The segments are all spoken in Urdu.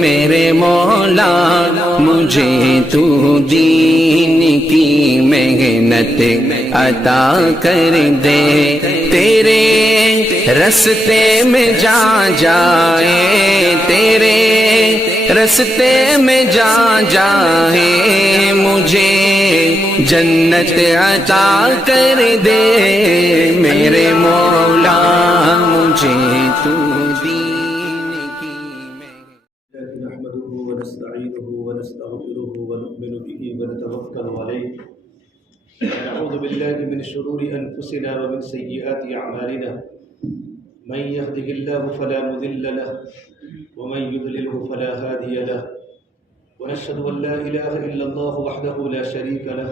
میرے مولا مجھے تو دین کی محنت عطا کر دے، تیرے رستے میں جا جائے، تیرے رستے میں جا جائے، مجھے جنت عطا کر دے، میرے مولا مجھے تو دین کی نحمده ونستعينه ونستغفره ونؤمن به ونتوكل عليه ونعوذ بالله من شرور أنفسنا ومن سيئات أعمالنا من يهده الله فلا مضل له ومن يضلله فلا هادي له ونشهد أن لا إله إلا الله وحده لا شريك له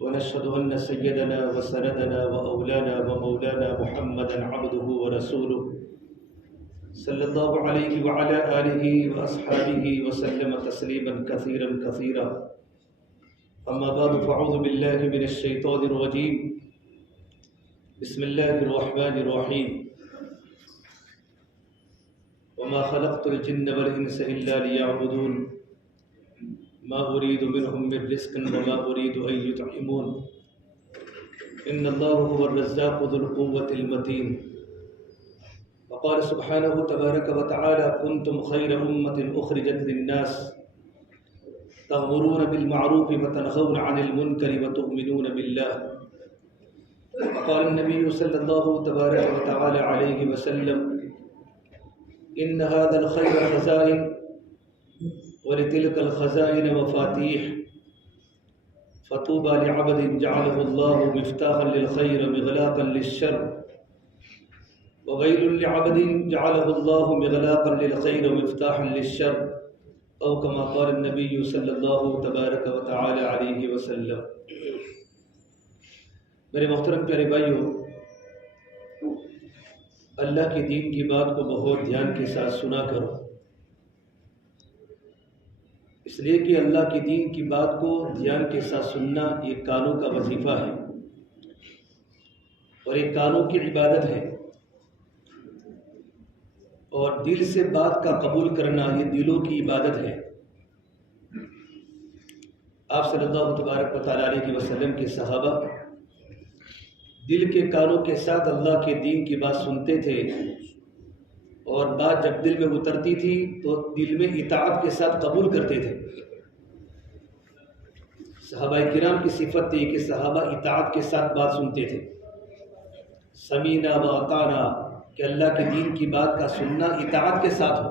ونشهد أن سيدنا وسندنا وأولانا ومولانا محمدا عبده ورسوله صلی اللہ علیہ وعلى آلہ وأصحابہ وسلم تسلیما کثیرا کثیرا، اما بعد فاعوذ باللہ من الشیطان الرجیم، بسم اللہ الرحمن الرحیم، وما خلقت الجن والانس الا ليعبدون ما اريد منهم من رزق وما اريد ان يطعمون ان اللہ هو الرزاق ذو القوة المتین۔ وقال سبحانه تبارك وتعالى كنتم خير أمة أخرجت للناس تأمرون بالمعروف وتنهون عن المنكر وتؤمنون بالله۔ وقال النبي صلى الله تبارك وتعالى عليه وسلم إن هذا الخير خزائن ولتلك الخزائن مفاتيح فطوبى لعبد جعله الله مفتاحا للخير مغلاقا للشر وويل لعبد جعله الله مغلاقا للخير ومفتاحا للشر او كما قال النبي صلی اللہ تبارک وتعالی علیہ وسلم۔ میرے محترم پیارے بھائیو، اللہ کے دین کی بات کو بہت دھیان کے ساتھ سنا کرو، اس لیے کہ اللہ کے دین کی بات کو دھیان کے ساتھ سننا یہ کانوں کا وظیفہ ہے اور ایک کانوں کی عبادت ہے، اور دل سے بات کا قبول کرنا یہ دلوں کی عبادت ہے۔ آپ صلی اللہ تبارک و تعالیٰ علیہ وسلم کے صحابہ دل کے کانوں کے ساتھ اللہ کے دین کی بات سنتے تھے، اور بات جب دل میں اترتی تھی تو دل میں اطاعت کے ساتھ قبول کرتے تھے۔ صحابہ کرام کی صفت تھی کہ صحابہ اطاعت کے ساتھ بات سنتے تھے، سمینا و اطعنا، کہ اللہ کے دین کی بات کا سننا اطاعت کے ساتھ ہو۔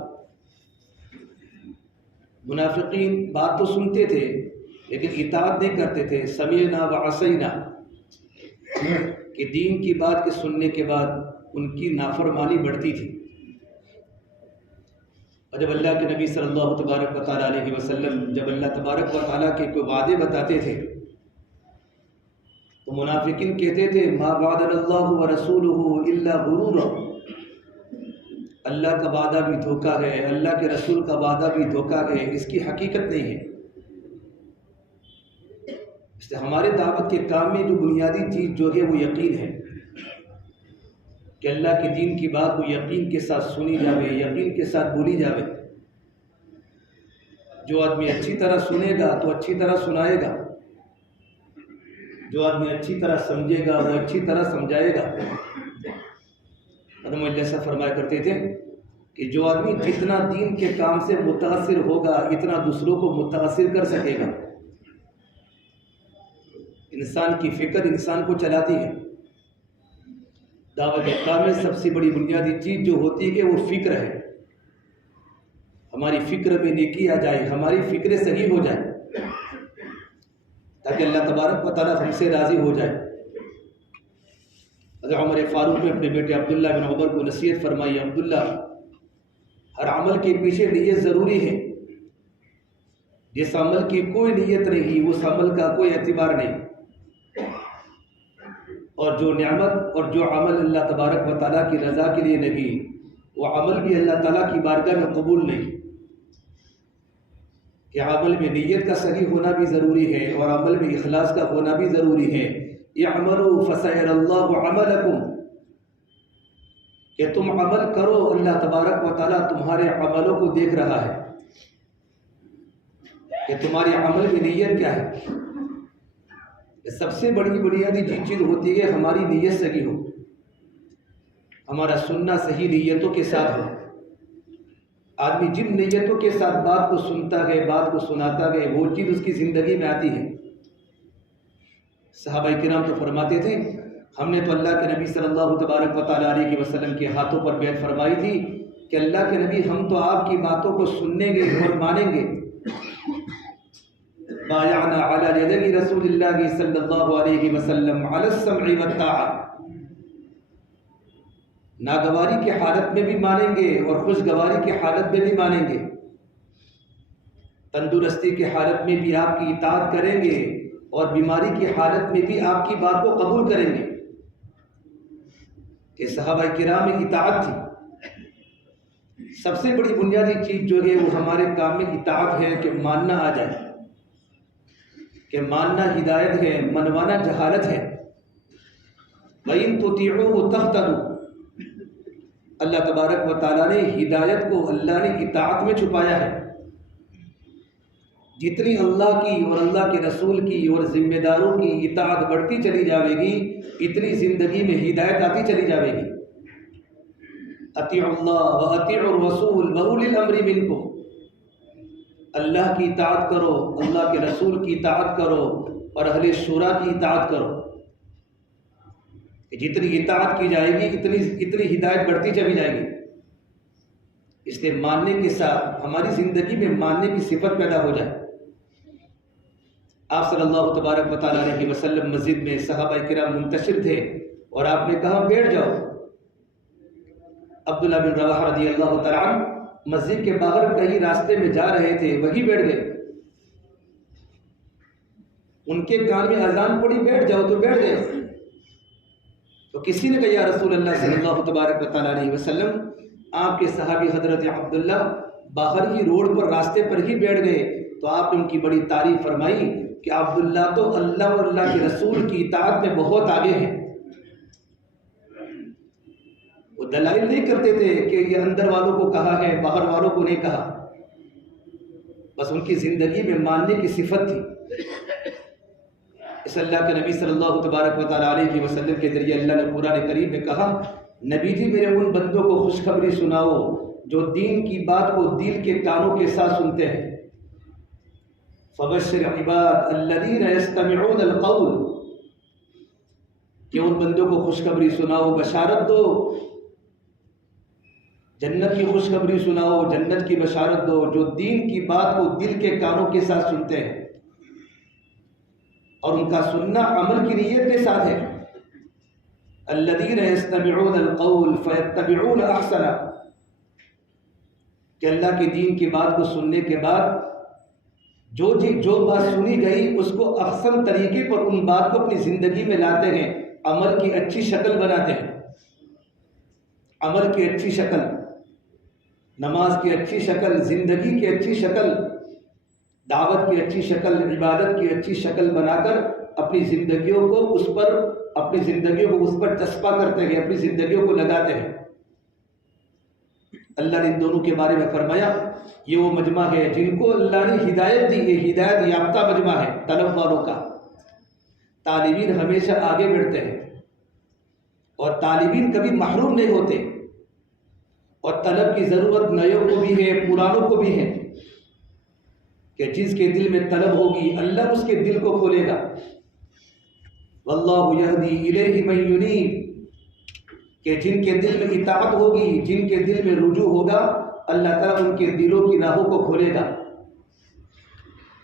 منافقین بات تو سنتے تھے لیکن اطاعت نہیں کرتے تھے، سمیعنا و عصینا، کہ دین کی بات کے سننے کے بعد ان کی نافرمانی بڑھتی تھی۔ اور جب اللہ کے نبی صلی اللہ تبارک و تعالیٰ علیہ وسلم جب اللہ تبارک و تعالیٰ کے کوئی وعدے بتاتے تھے تو منافقین کہتے تھے ما وعدنا اللہ ورسولہ الا غرورا، اللہ کا وعدہ بھی دھوکہ ہے، اللہ کے رسول کا وعدہ بھی دھوکہ ہے، اس کی حقیقت نہیں ہے۔ اس لیے ہمارے دعوت کے کام میں جو بنیادی چیز جو ہے وہ یقین ہے، کہ اللہ کے دین کی بات کو یقین کے ساتھ سنی جاوے، یقین کے ساتھ بولی جاوے۔ جو آدمی اچھی طرح سنے گا تو اچھی طرح سنائے گا، جو آدمی اچھی طرح سمجھے گا وہ اچھی طرح سمجھائے گا۔ حضرت ایسا فرمایا کرتے تھے کہ جو آدمی جتنا دین کے کام سے متاثر ہوگا اتنا دوسروں کو متاثر کر سکے گا۔ انسان کی فکر انسان کو چلاتی ہے۔ دعوت کام میں سب سے بڑی بنیادی چیز جو ہوتی ہے وہ فکر ہے۔ ہماری فکر میں نیکی آ جائے، ہماری فکریں صحیح ہو جائے تاکہ اللہ تبارک و تعالیٰ ہم سے راضی ہو جائے۔ حضرت عمر فاروق نے اپنے بیٹے عبداللہ بن عمر کو نصیحت فرمائی، عبداللہ ہر عمل کے پیچھے نیت ضروری ہے، جس عمل کی کوئی نیت نہیں اس عمل کا کوئی اعتبار نہیں، اور جو نعمت اور جو عمل اللہ تبارک و تعالیٰ کی رضا کے لیے نہیں وہ عمل بھی اللہ تعالیٰ کی بارگاہ میں قبول نہیں۔ کہ عمل میں نیت کا صحیح ہونا بھی ضروری ہے اور عمل میں اخلاص کا ہونا بھی ضروری ہے۔ اعملوا فسيرى الله عملكم، کہ تم عمل کرو، اللہ تبارک و تعالیٰ تمہارے عملوں کو دیکھ رہا ہے کہ تمہاری عمل کی نیت کیا ہے۔ یہ سب سے بڑی بنیادی چیز ہوتی ہے ہماری نیت صحیح ہو، ہمارا سننا صحیح نیتوں کے ساتھ ہو۔ آدمی جن نیتوں کے ساتھ بات کو سنتا ہے، بات کو سناتا ہے، وہ چیز اس کی زندگی میں آتی ہے۔ صحابہ کرام تو فرماتے تھے ہم نے تو اللہ کے نبی صلی اللہ تبارک و تعالیٰ علیہ وسلم کے ہاتھوں پر بیعت فرمائی تھی کہ اللہ کے نبی ہم تو آپ کی باتوں کو سنیں گے اور مانیں گے۔ بایعنا علی یدی رسول اللہ صلی اللہ علیہ وسلم علی السمع والطاعہ، ناگواری کی حالت میں بھی مانیں گے اور خوشگواری کی حالت میں بھی مانیں گے، تندرستی کی حالت میں بھی آپ کی اطاعت کریں گے اور بیماری کی حالت میں بھی آپ کی بات کو قبول کریں گے۔ کہ صحابہ کرام میں اطاعت تھی۔ سب سے بڑی بنیادی چیز جو ہے وہ ہمارے کام میں اطاعت ہے کہ ماننا آ جائے، کہ ماننا ہدایت ہے، منوانا جہالت ہے۔ وَإِن تُطِيعُوهُ تَهْتَدُوا، اللہ تبارک و تعالیٰ نے ہدایت کو اللہ نے اطاعت میں چھپایا ہے۔ جتنی اللہ کی اور اللہ کے رسول کی اور ذمہ داروں کی اطاعت بڑھتی چلی جاوے گی، اتنی زندگی میں ہدایت آتی چلی جاوے گی۔ اطیعوا اللہ واطیعوا الرسول واولی الامر منکم، اللہ کی اطاعت کرو، اللہ کے رسول کی اطاعت کرو اور اہل شورا کی اطاعت کرو۔ جتنی اطاعت کی جائے گی اتنی ہدایت بڑھتی چلی جائے گی۔ اس لیے ماننے کے ساتھ ہماری زندگی میں ماننے کی صفت پیدا ہو جائے۔ آپ صلی اللہ تبارک و تعالیٰ علیہ وسلم مسجد میں صحابہ کرام منتشر تھے اور آپ نے کہا بیٹھ جاؤ۔ عبداللہ بن رواحہ رضی اللہ تعالیٰ عنہ مسجد کے باہر کہیں راستے میں جا رہے تھے، وہی بیٹھ گئے۔ ان کے کان میں اذان پڑی بیٹھ جاؤ تو بیٹھ گئے۔ تو کسی نے کہا یا رسول اللہ صلی اللہ تبارک و تعالیٰ علیہ وسلم، آپ کے صحابی حضرت عبداللہ باہر ہی روڈ پر راستے پر ہی بیٹھ گئے، تو آپ نے ان کی بڑی تعریف فرمائی کہ عبداللہ تو اللہ اور اللہ کے رسول کی اطاعت میں بہت آگے ہیں۔ وہ دلائل نہیں کرتے تھے کہ یہ اندر والوں کو کہا ہے، باہر والوں کو نہیں کہا، بس ان کی زندگی میں ماننے کی صفت تھی۔ اس اللہ کے نبی صلی اللہ تبارک و تعالیٰ علیہ وسلم کے ذریعے اللہ نے قرآن کریم میں کہا نبی جی میرے ان بندوں کو خوشخبری سناؤ جو دین کی بات کو دل کے کانوں کے ساتھ سنتے ہیں۔ فبشر عباد الذین یستمعون القول، کہ ان بندوں کو خوشخبری سناؤ، بشارت دو، جنت کی خوشخبری سناؤ، جنت کی بشارت دو، جو دین کی بات کو دل کے کانوں کے ساتھ سنتے ہیں اور ان کا سننا عمل کی نیت کے ساتھ ہے۔ الذین یستمعون القول فیتبعون احسنہ، کہ اللہ کے دین کی بات کو سننے کے بعد جو بات سنی گئی اس کو احسن طریقے پر ان بات کو اپنی زندگی میں لاتے ہیں، عمل کی اچھی شکل بناتے ہیں۔ عمل کی اچھی شکل، نماز کی اچھی شکل، زندگی کی اچھی شکل، دعوت کی اچھی شکل، عبادت کی اچھی شکل بنا کر اپنی زندگیوں کو اس پر چسپا کرتے ہیں، اپنی زندگیوں کو لگاتے ہیں۔ اللہ نے ان دونوں کے بارے میں فرمایا یہ وہ مجمع ہے جن کو اللہ نے ہدایت دی، یہ ہدایت یافتہ مجمع ہے طلب والوں کا۔ طالبین ہمیشہ آگے بڑھتے ہیں اور طالبین کبھی محروم نہیں ہوتے، اور طلب کی ضرورت نئیوں کو بھی ہے پرانوں کو بھی ہے، کہ جس کے دل میں طلب ہوگی اللہ اس کے دل کو کھولے گا۔ واللہ یہدی الیہ من ینیب، کہ جن کے دل میں اطاعت ہوگی، جن کے دل میں رجوع ہوگا، اللہ تعالیٰ ان کے دلوں کی راہوں کو کھولے گا۔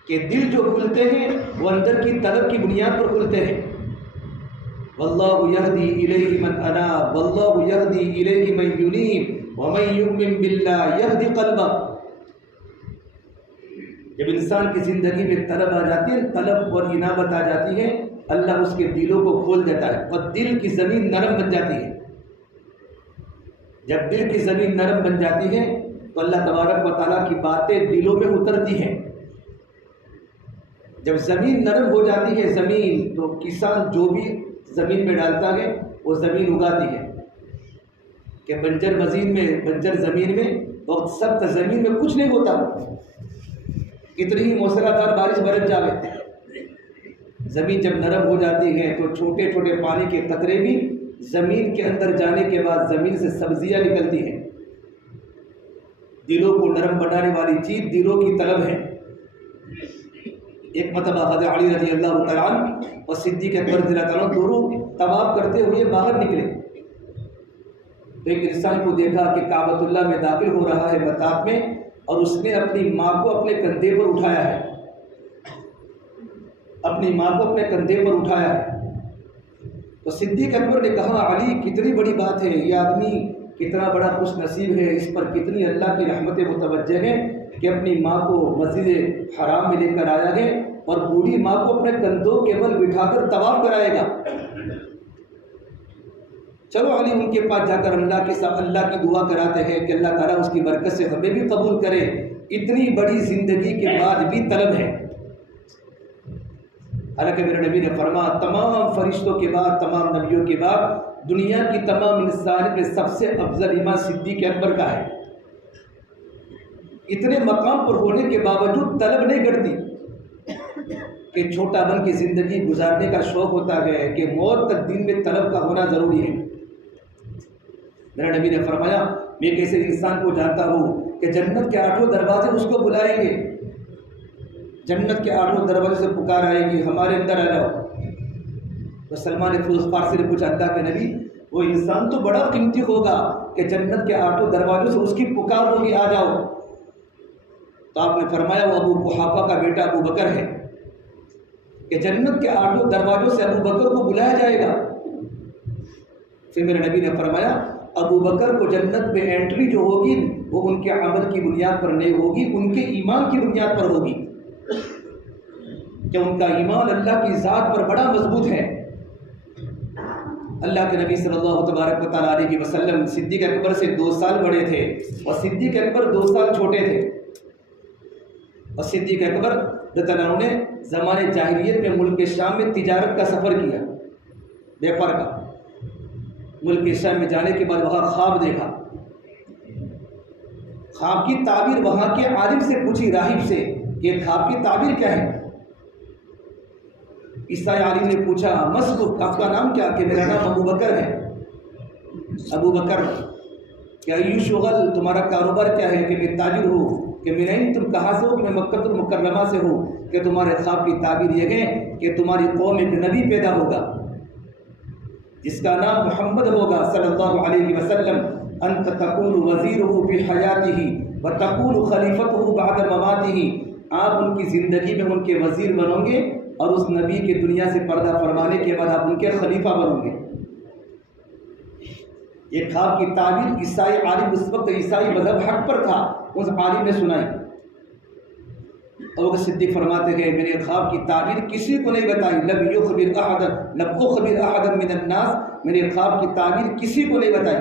کہ دل جو کھلتے ہیں وہ اندر کی طلب کی بنیاد پر کھلتے ہیں۔ واللہ یہدی الیہ من اناب، واللہ یہدی الیہ من ینیب ومن یؤمن باللہ یہدی قلبہ۔ جب انسان کی زندگی میں طلب آ جاتی ہے، طلب اور انابت آ جاتی ہے، اللہ اس کے دلوں کو کھول دیتا ہے اور دل کی زمین نرم بن جاتی ہے۔ جب دل کی زمین نرم بن جاتی ہے تو اللہ تبارک و تعالیٰ کی باتیں دلوں میں اترتی ہیں۔ جب زمین نرم ہو جاتی ہے زمین، تو کسان جو بھی زمین میں ڈالتا ہے وہ زمین اگاتی ہے۔ کہ بنجر زمین میں اور سخت زمین میں کچھ نہیں ہوتا، اتنی ہی موسلادھار بارش برس جاوے، زمین جب نرم ہو جاتی ہے تو چھوٹے چھوٹے پانی کے قطرے بھی زمین کے اندر جانے کے بعد زمین سے سبزیاں نکلتی ہیں۔ دلوں کو نرم بنانے والی چیز دلوں کی طلب ہے۔ ایک مرتبہ حضرت علی رضی اللہ تعالیٰ عنہ اور صدیق اکبر رضی اللہ تعالیٰ عنہ دونوں طواف کرتے ہوئے باہر نکلے تو ایک انسان کو دیکھا کہ کعبۃ اللہ میں داخل ہو رہا ہے مطاف میں، اور اس نے اپنی ماں کو اپنے کندھے پر اٹھایا ہے، تو صدیق اکبر نے کہا علی کتنی بڑی بات ہے، یہ آدمی کتنا بڑا خوش نصیب ہے، اس پر کتنی اللہ کی رحمتیں متوجہ ہیں کہ اپنی ماں کو مسجد حرام میں لے کر آیا ہے اور بوڑھی ماں کو اپنے کندھوں کے بل بٹھا کر طواف کرائے گا۔ چلو علی ان کے پاس جا کر اللہ کی دعا کراتے ہیں کہ اللہ تعالیٰ اس کی برکت سے ہمیں بھی قبول کرے، اتنی بڑی زندگی کے بعد بھی طلب ہے۔ حالانکہ میرے نبی نے فرمایا تمام فرشتوں کے بعد، تمام نبیوں کے بعد دنیا کی تمام انسان میں سب سے افضل ایمان صدیق اکبر کا ہے۔ اتنے مقام پر ہونے کے باوجود طلب نہیں کرتی کہ چھوٹا بن کی زندگی گزارنے کا شوق ہوتا ہے کہ موت تک دین میں طلب کا ہونا ضروری ہے۔ میرا نبی نے فرمایا میں ایک ایسے انسان کو جانتا ہوں کہ جنت کے 8 دروازے اس کو بلائیں گے، جنت کے 8 دروازے سے پکار آئے گی ہمارے اندر آ جاؤ۔ تو سلمان فارسی نے پوچھا اللہ کے نبی وہ انسان تو بڑا قیمتی ہوگا کہ جنت کے 8 دروازوں سے اس کی پکار ہوگی آ جاؤ، تو آپ نے فرمایا وہ ابو قحافہ کا بیٹا ابو بکر ہے کہ جنت کے 8 دروازوں سے ابو بکر کو بلایا جائے گا۔ پھر میرے نبی نے فرمایا ابو بکر کو جنت میں انٹری جو ہوگی وہ ان کے عمل کی بنیاد پر نہیں ہوگی، ان کے ایمان کی بنیاد پر ہوگی، کہ ان کا ایمان اللہ کی ذات پر بڑا مضبوط ہے۔ اللہ کے نبی صلی اللہ تبارک و تعالیٰ علیہ وسلم صدیق اکبر سے 2 سال بڑے تھے اور صدیق اکبر 2 سال چھوٹے تھے، اور صدیق اکبر رضی اللہ عنہ نے زمانے جاہلیت میں ملک شام میں تجارت کا سفر کیا، بیپار کا۔ ملک شام میں جانے کے بعد وہاں خواب دیکھا، خواب کی تعبیر وہاں کے عالم سے پوچھی، راہب سے، کہ خواب کی تعبیر کیا ہے؟ عیسائی عالم نے پوچھا مسبوق آپ کا نام کیا؟ کہ میرا نام ابو بکر ہے۔ ابو بکر کیا یوں شغل تمہارا کاروبار کیا ہے؟ کہ میں تاجر ہوں۔ کہ میں نہیں، تم کہاں سے ہو؟ کہ میں مکہ المکرمہ سے ہوں۔ کہ تمہارے خواب کی تعبیر یہ ہے کہ تمہاری قوم ایک نبی پیدا ہوگا جس کا نام محمد ہوگا صلی اللہ علیہ وسلم، انت تکون وزیرہ فی حیاتہ وتکون خلیفتہ بعد مماتہ، آپ ان کی زندگی میں ان کے وزیر بنو گے اور اس نبی کے دنیا سے پردہ فرمانے کے بعد آپ ان کے خلیفہ بنو گے۔ یہ خواب کی تعبیر عیسائی عالم، اس وقت عیسائی مذہب حق پر تھا، اس عالم نے سنائی، اور صدیق فرماتے ہیں میں نے خواب کی تعبیر کسی کو نہیں بتائی، لم اخبر احد من الناس، میں نے خواب کی تعبیر کسی کو نہیں بتائی،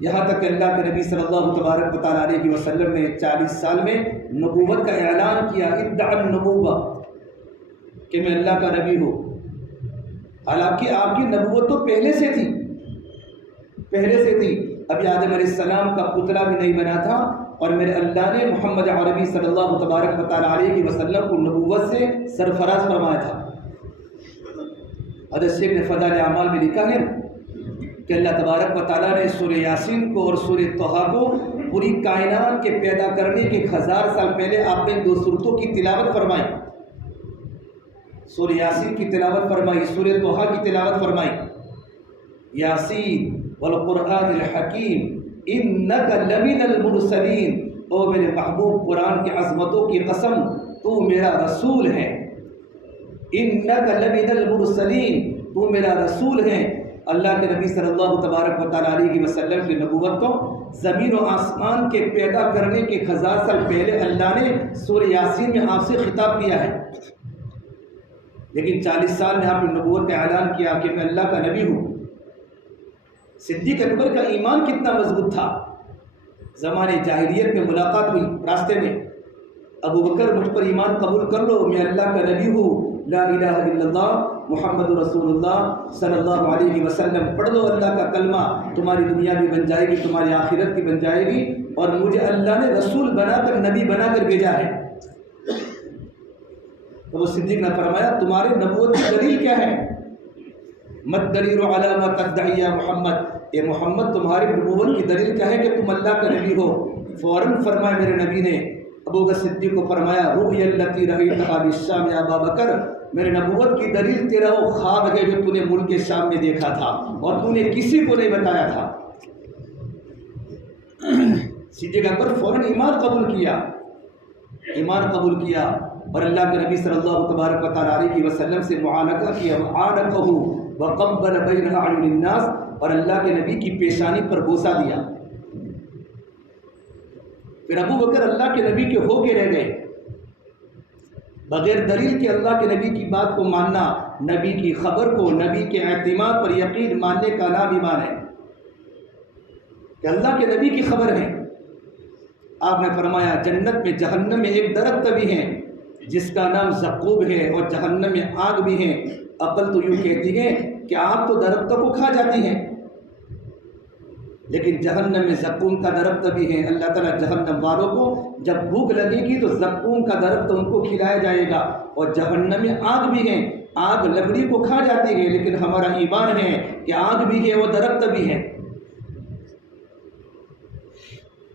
یہاں تک کہ اللہ کے نبی صلی اللہ تبارک و تعالیٰ علیہ وسلم نے 40 سال میں نبوت کا اعلان کیا، ادعا النبوہ، کہ میں اللہ کا نبی ہوں۔ حالانکہ آپ کی نبوت تو پہلے سے تھی، ابھی آدم علیہ السلام کا پتلا بھی نہیں بنا تھا، اور میرے اللہ نے محمد عربی صلی اللہ تبارک و تعالیٰ علیہ وسلم کو نبوت سے سرفراز فرمایا تھا۔ حضرت شیخ نے فضائل اعمال میں لکھا ہے کہ اللہ تبارک و تعالیٰ نے سورہ یاسین کو اور سورہ طہ کو پوری کائنات کے پیدا کرنے کے 1000 سال پہلے آپ نے 2 سورتوں کی تلاوت فرمائی، سورہ یاسین کی تلاوت فرمائی، سورہ طہ کی تلاوت فرمائی۔ یاسین والقرآن الحکیم انک لمن المرسلین، او میرے محبوب قرآن کی عظمتوں کی قسم تو میرا رسول ہے، انک لمن المرسلین، تو میرا رسول ہے۔ اللہ کے نبی صلی اللہ تبارک و تعالیٰ علیہ وسلم کی نبوت کو زمین و آسمان کے پیدا کرنے کے 1000 سال پہلے اللہ نے سورہ یاسین میں آپ سے خطاب کیا ہے، لیکن 40 سال میں آپ نے نبوت کا اعلان کیا کہ میں اللہ کا نبی ہوں۔ صدیق اکبر کا ایمان کتنا مضبوط تھا، زمانے جاہلیت میں ملاقات ہوئی راستے میں، ابو بکر مجھ پر ایمان قبول کر لو، میں اللہ کا نبی ہوں، لا الہ الا اللہ محمد رسول اللہ صلی اللہ علیہ وسلم، پڑھ لو اللہ کا کلمہ، تمہاری دنیا بھی بن جائے گی، تمہاری آخرت بھی بن جائے گی، اور مجھے اللہ نے رسول بنا کر، نبی بنا کر بھیجا ہے۔ تو وہ صدیق نے فرمایا تمہارے نبوت کی دلیل کیا ہے؟ مت دلیل علی ما تدعی یا محمد، اے محمد تمہاری نبوت کی دلیل کیا ہے کہ تم اللہ کا نبی ہو؟ فوراً فرمایا میرے نبی نے ابو بکر صدیق کو فرمایا رؤیا التی رأیتها بالشام یا ابا بکر، میرے نبوت کی دلیل تیرا وہ خواب ہے جو تو نے ملک شام میں دیکھا تھا اور تو نے کسی کو نہیں بتایا تھا۔ صدیق اکبر فوراً ایمان قبول کیا، ایمان قبول کیا اور اللہ کے نبی صلی اللہ تبارک و تعالیٰ علیہ وسلم سے معانقہ کیا، وعانقہ وقبل بین اعین الناس، اور اللہ کے نبی کی پیشانی پر بوسہ دیا۔ پھر ابو بکر اللہ کے نبی کے ہو کے رہ گئے، بغیر دلیل کے اللہ کے نبی کی بات کو ماننا، نبی کی خبر کو، نبی کے اعتماد پر یقین ماننے کا نام ایمان ہے، کہ اللہ کے نبی کی خبر ہے۔ آپ نے فرمایا جنت میں، جہنم میں ایک درخت بھی ہے جس کا نام زقوم ہے، اور جہنم میں آگ بھی ہے۔ عقل تو یوں کہتی ہے کہ آپ تو درختوں کو کھا جاتی ہیں، لیکن جہنم میں زقوم کا درخت بھی ہے۔ اللہ تعالیٰ جہنم والوں کو جب بھوک لگے گی تو زقوم کا درخت ان کو کھلایا جائے گا، اور جہنم میں آگ بھی ہے، آگ لکڑی کو کھا جاتی ہے، لیکن ہمارا ایمان ہے کہ آگ بھی ہے، وہ درخت بھی ہے۔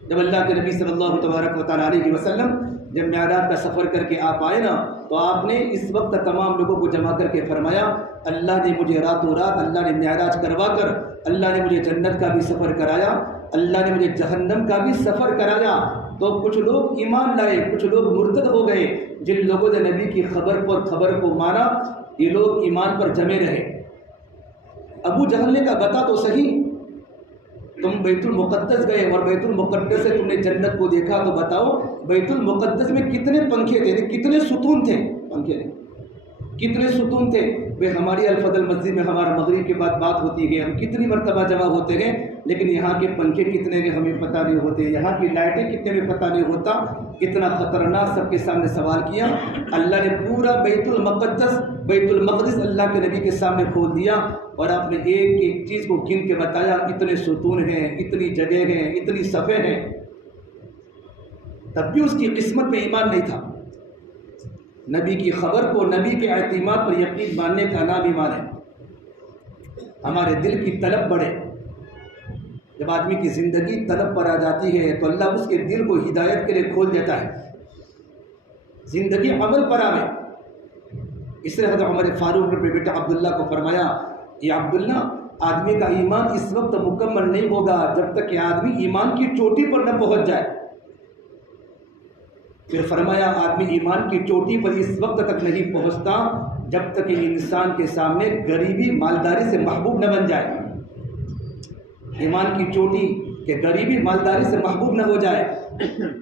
جب اللہ کے نبی صلی اللہ تبارک و تعالیٰ علیہ وسلم جب معراج کا سفر کر کے آپ آئے نا، تو آپ نے اس وقت تمام لوگوں کو جمع کر کے فرمایا اللہ نے مجھے راتوں رات، اللہ نے معراج کروا کر، اللہ نے مجھے جنت کا بھی سفر کرایا، اللہ نے مجھے جہنم کا بھی سفر کرایا۔ تو کچھ لوگ ایمان لائے، کچھ لوگ مرتد ہو گئے، جن لوگوں نے نبی کی خبر کو مانا، یہ لوگ ایمان پر جمے رہے۔ ابو جہل نے کہا بتا تو صحیح، تم بیت المقدس گئے اور بیت المقدس سے تم نے جنت کو دیکھا، تو بتاؤ بیت المقدس میں کتنے پنکھے تھے، کتنے ستون تھے؟ پنکھے نہیں، کتنے ستون تھے؟ بھائی ہماری الفضل مسجد میں ہمارا مغرب کے بعد بات ہوتی ہے، ہم کتنی مرتبہ جمع ہوتے ہیں، لیکن یہاں کے پنکھے کتنے کے ہمیں پتہ نہیں ہوتے، یہاں کی لائٹیں کتنے میں پتہ نہیں ہوتا۔ اتنا خطرناک سب کے سامنے سوال کیا، اللہ نے پورا بیت المقدس اللہ کے نبی کے سامنے کھول دیا، اور آپ نے ایک ایک چیز کو گن کے بتایا، اتنے ستون ہیں، اتنی جگہ ہیں، اتنی صفحے ہیں۔ تب بھی اس کی قسمت میں ایمان نہیں تھا۔ نبی کی خبر کو، نبی کے اعتماد پر یقین ماننے کا نام ایمان ہے۔ ہمارے دل کی طلب بڑھے، جب آدمی کی زندگی طلب پر آ جاتی ہے تو اللہ اس کے دل کو ہدایت کے لیے کھول دیتا ہے، زندگی عمل پر آوے۔ اس لیے حضرت عمر فاروق نے اپنے بیٹا عبداللہ کو فرمایا، یہ عبداللہ، آدمی کا ایمان اس وقت مکمل نہیں ہوگا جب تک کہ آدمی ایمان کی چوٹی پر نہ پہنچ جائے۔ پھر فرمایا آدمی ایمان کی چوٹی پر اس وقت تک نہیں پہنچتا جب تک کہ انسان کے سامنے غریبی مالداری سے محبوب نہ بن جائے۔ ایمان کی چوٹی کہ غریبی مالداری سے محبوب نہ ہو جائے،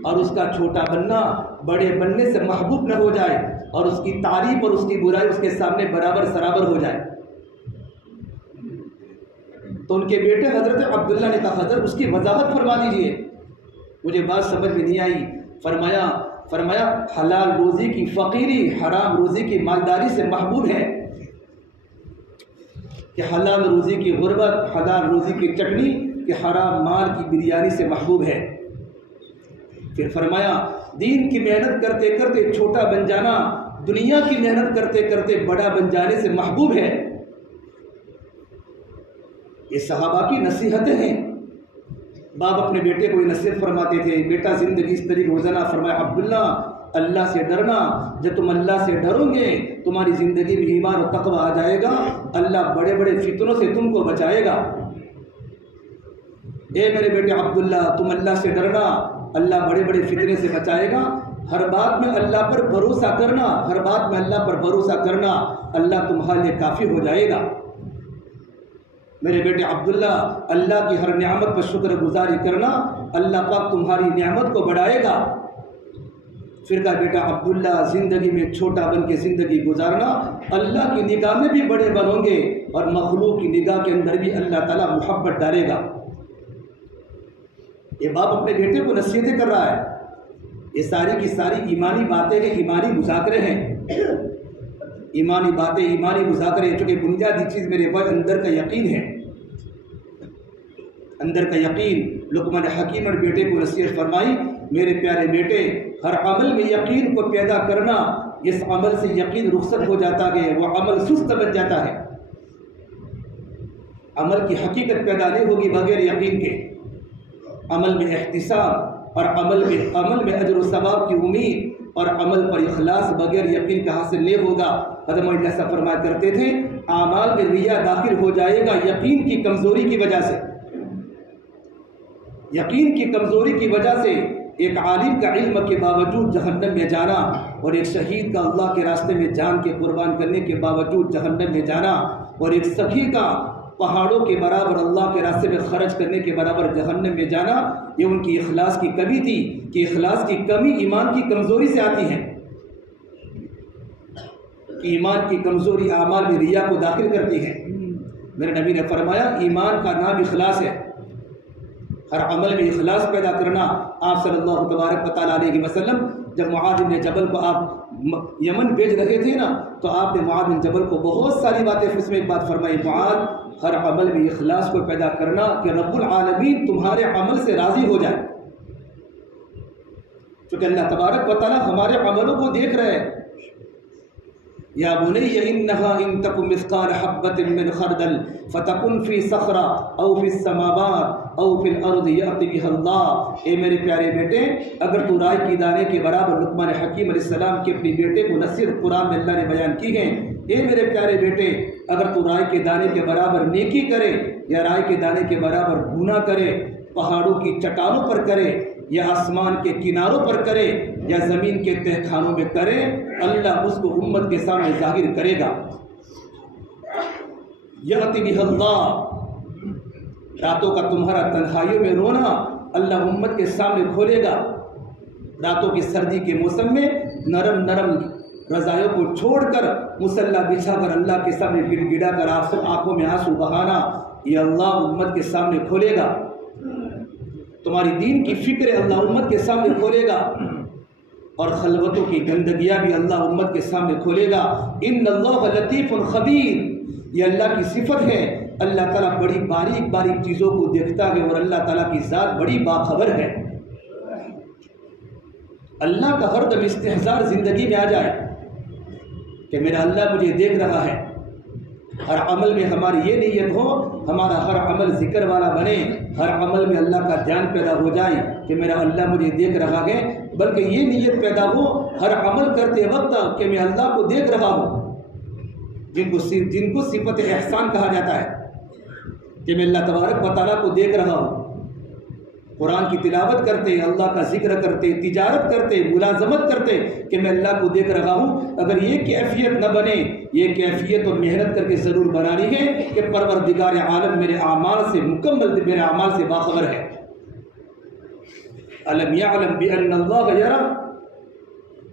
اور اس کا چھوٹا بننا بڑے بننے سے محبوب نہ ہو جائے، اور اس کی تعریف اور اس کی برائی اس کے سامنے برابر سرابر ہو جائے۔ تو ان کے بیٹے حضرت عبداللہ نے کہا حضرت اس کی وضاحت فرما دیجئے، مجھے بات سمجھ میں نہیں آئی۔ فرمایا حلال روزی کی فقیری حرام روزی کی مالداری سے محبوب ہے، کہ حلال روزی کی غربت، حلال روزی کی چٹنی کہ حرام مال کی بریانی سے محبوب ہے۔ پھر فرمایا دین کی محنت کرتے کرتے چھوٹا بن جانا دنیا کی محنت کرتے کرتے بڑا بن جانے سے محبوب ہے۔ یہ صحابہ کی نصیحتیں ہیں۔ باپ اپنے بیٹے کو یہ نصیحت فرماتے تھے، بیٹا زندگی اس طریقے روزانہ فرمایا عبداللہ اللہ سے ڈرنا، جب تم اللہ سے ڈرو گے تمہاری زندگی میں ایمان اور تقوی آ جائے گا، اللہ بڑے بڑے فتنوں سے تم کو بچائے گا۔ اے میرے بیٹے عبداللہ تم اللہ سے ڈرنا، اللہ بڑے بڑے فتنے سے بچائے گا۔ ہر بات میں اللہ پر بھروسہ کرنا، ہر بات میں اللہ پر بھروسہ کرنا، اللہ تمہارے لیے کافی ہو جائے گا۔ میرے بیٹے عبداللہ اللہ کی ہر نعمت پر شکر گزاری کرنا، اللہ پاک تمہاری نعمت کو بڑھائے گا۔ پھر کہا بیٹا عبداللہ زندگی میں چھوٹا بن کے زندگی گزارنا، اللہ کی نگاہ میں بھی بڑے بنو گے، اور مخلوق کی نگاہ کے اندر بھی اللہ تعالیٰ محبت ڈالے گا۔ یہ باپ اپنے بیٹے کو نصیحتیں کر رہا ہے، یہ ساری کی ساری ایمانی باتیں ہیں، ایمانی مذاکرے ہیں۔ ایمانی باتیں، ایمانی مذاکرے، چونکہ بنیادی چیز میرے بھائی اندر کا یقین ہے، اندر کا یقین۔ لقمان حکیم اور بیٹے کو نصیحت فرمائی، میرے پیارے بیٹے، ہر عمل میں یقین کو پیدا کرنا، اس عمل سے یقین رخصت ہو جاتا ہے، وہ عمل سست بن جاتا ہے۔ عمل کی حقیقت پیدا نہیں ہوگی بغیر یقین کے۔ عمل میں احتساب اور عمل میں اجر و ثواب کی امید اور عمل پر اخلاص بغیر یقین کا حاصل نہیں ہوگا۔ حضرت مولانا صاحب فرمایا کرتے تھے، اعمال میں ریا داخل ہو جائے گا یقین کی کمزوری کی وجہ سے۔ یقین کی کمزوری کی وجہ سے ایک عالم کا علم کے باوجود جہنم میں جانا، اور ایک شہید کا اللہ کے راستے میں جان کے قربان کرنے کے باوجود جہنم میں جانا، اور ایک سخی کا پہاڑوں کے برابر اللہ کے راستے میں خرچ کرنے کے برابر جہنم میں جانا، یہ ان کی اخلاص کی کمی تھی، کہ اخلاص کی کمی ایمان کی کمزوری سے آتی ہے، کہ ایمان کی کمزوری اعمال میں ریا کو داخل کرتی ہے۔ میرے نبی نے فرمایا، ایمان کا نام اخلاص ہے، ہر عمل میں اخلاص پیدا کرنا۔ آپ صلی اللہ تبارک و تعالیٰ علیہ وسلم جب معاذ بن جبل کو آپ یمن بھیج رہے تھے نا، تو آپ نے معاذ بن جبل کو بہت ساری باتیں، اس میں ایک بات فرمائی، معاذ ہر عمل میں اخلاص کو پیدا کرنا کہ رب العالمین تمہارے عمل سے راضی ہو جائے، چونکہ اللہ تبارک و تعالیٰ ہمارے عملوں کو دیکھ رہے ہیں۔ یا بنی انہا ان تک مثقال حبۃ من خردل فتکن فی صخرہ او فی السماوات او فی الارض یأتی بہا اللہ۔ اے میرے پیارے بیٹے، اگر تو رائے کی دانے کے برابر، لقمان حکیم علیہ السلام کے اپنے بیٹے کو نصیحت قرآن میں اللہ نے بیان کی ہے، اے میرے پیارے بیٹے، اگر تو رائے کے دانے کے برابر نیکی کرے یا رائے کے دانے کے برابر گناہ کرے، پہاڑوں کی چٹانوں پر کرے یا آسمان کے کناروں پر کرے یا زمین کے تہ خانوں میں کرے، اللہ اس کو امت کے سامنے ظاہر کرے گا۔ یأتی بہا اللہ، راتوں کا تمہارا تنہائیوں میں رونا اللہ امت کے سامنے کھولے گا۔ راتوں کی سردی کے موسم میں نرم نرم رضائیوں کو چھوڑ کر مصلی بچھا کر اللہ کے سامنے گڑ گڑا کر آنکھوں میں آنسو بہانا، یہ اللہ امت کے سامنے کھولے گا۔ تمہاری دین کی فکر اللہ امت کے سامنے کھولے گا، اور خلوتوں کی گندگیاں بھی اللہ امت کے سامنے کھولے گا۔ ان اللہ لطیف خبیر، یہ اللہ کی صفت ہے، اللہ تعالیٰ بڑی باریک باریک چیزوں کو دیکھتا ہے، اور اللہ تعالیٰ کی ذات بڑی باخبر ہے۔ اللہ کا ہر دم استحضار زندگی میں آ جائے کہ میرا اللہ مجھے دیکھ رہا ہے۔ ہر عمل میں ہماری یہ نیت ہو، ہمارا ہر عمل ذکر والا بنے، ہر عمل میں اللہ کا دھیان پیدا ہو جائے کہ میرا اللہ مجھے دیکھ رہا ہے، بلکہ یہ نیت پیدا ہو ہر عمل کرتے وقت کہ میں اللہ کو دیکھ رہا ہوں، جن کو صفت احسان کہا جاتا ہے، کہ میں اللہ تبارک و تعالیٰ کو دیکھ رہا ہوں۔ قرآن کی تلاوت کرتے، اللہ کا ذکر کرتے، تجارت کرتے، ملازمت کرتے کہ میں اللہ کو دیکھ رہا ہوں۔ اگر یہ کیفیت نہ بنے، یہ کیفیت اور محنت کر کے ضرور بنانی ہے کہ پروردگار عالم میرے اعمال سے مکمل، میرے اعمال سے باخبر ہے۔ الم یعلم بان اللہ یری،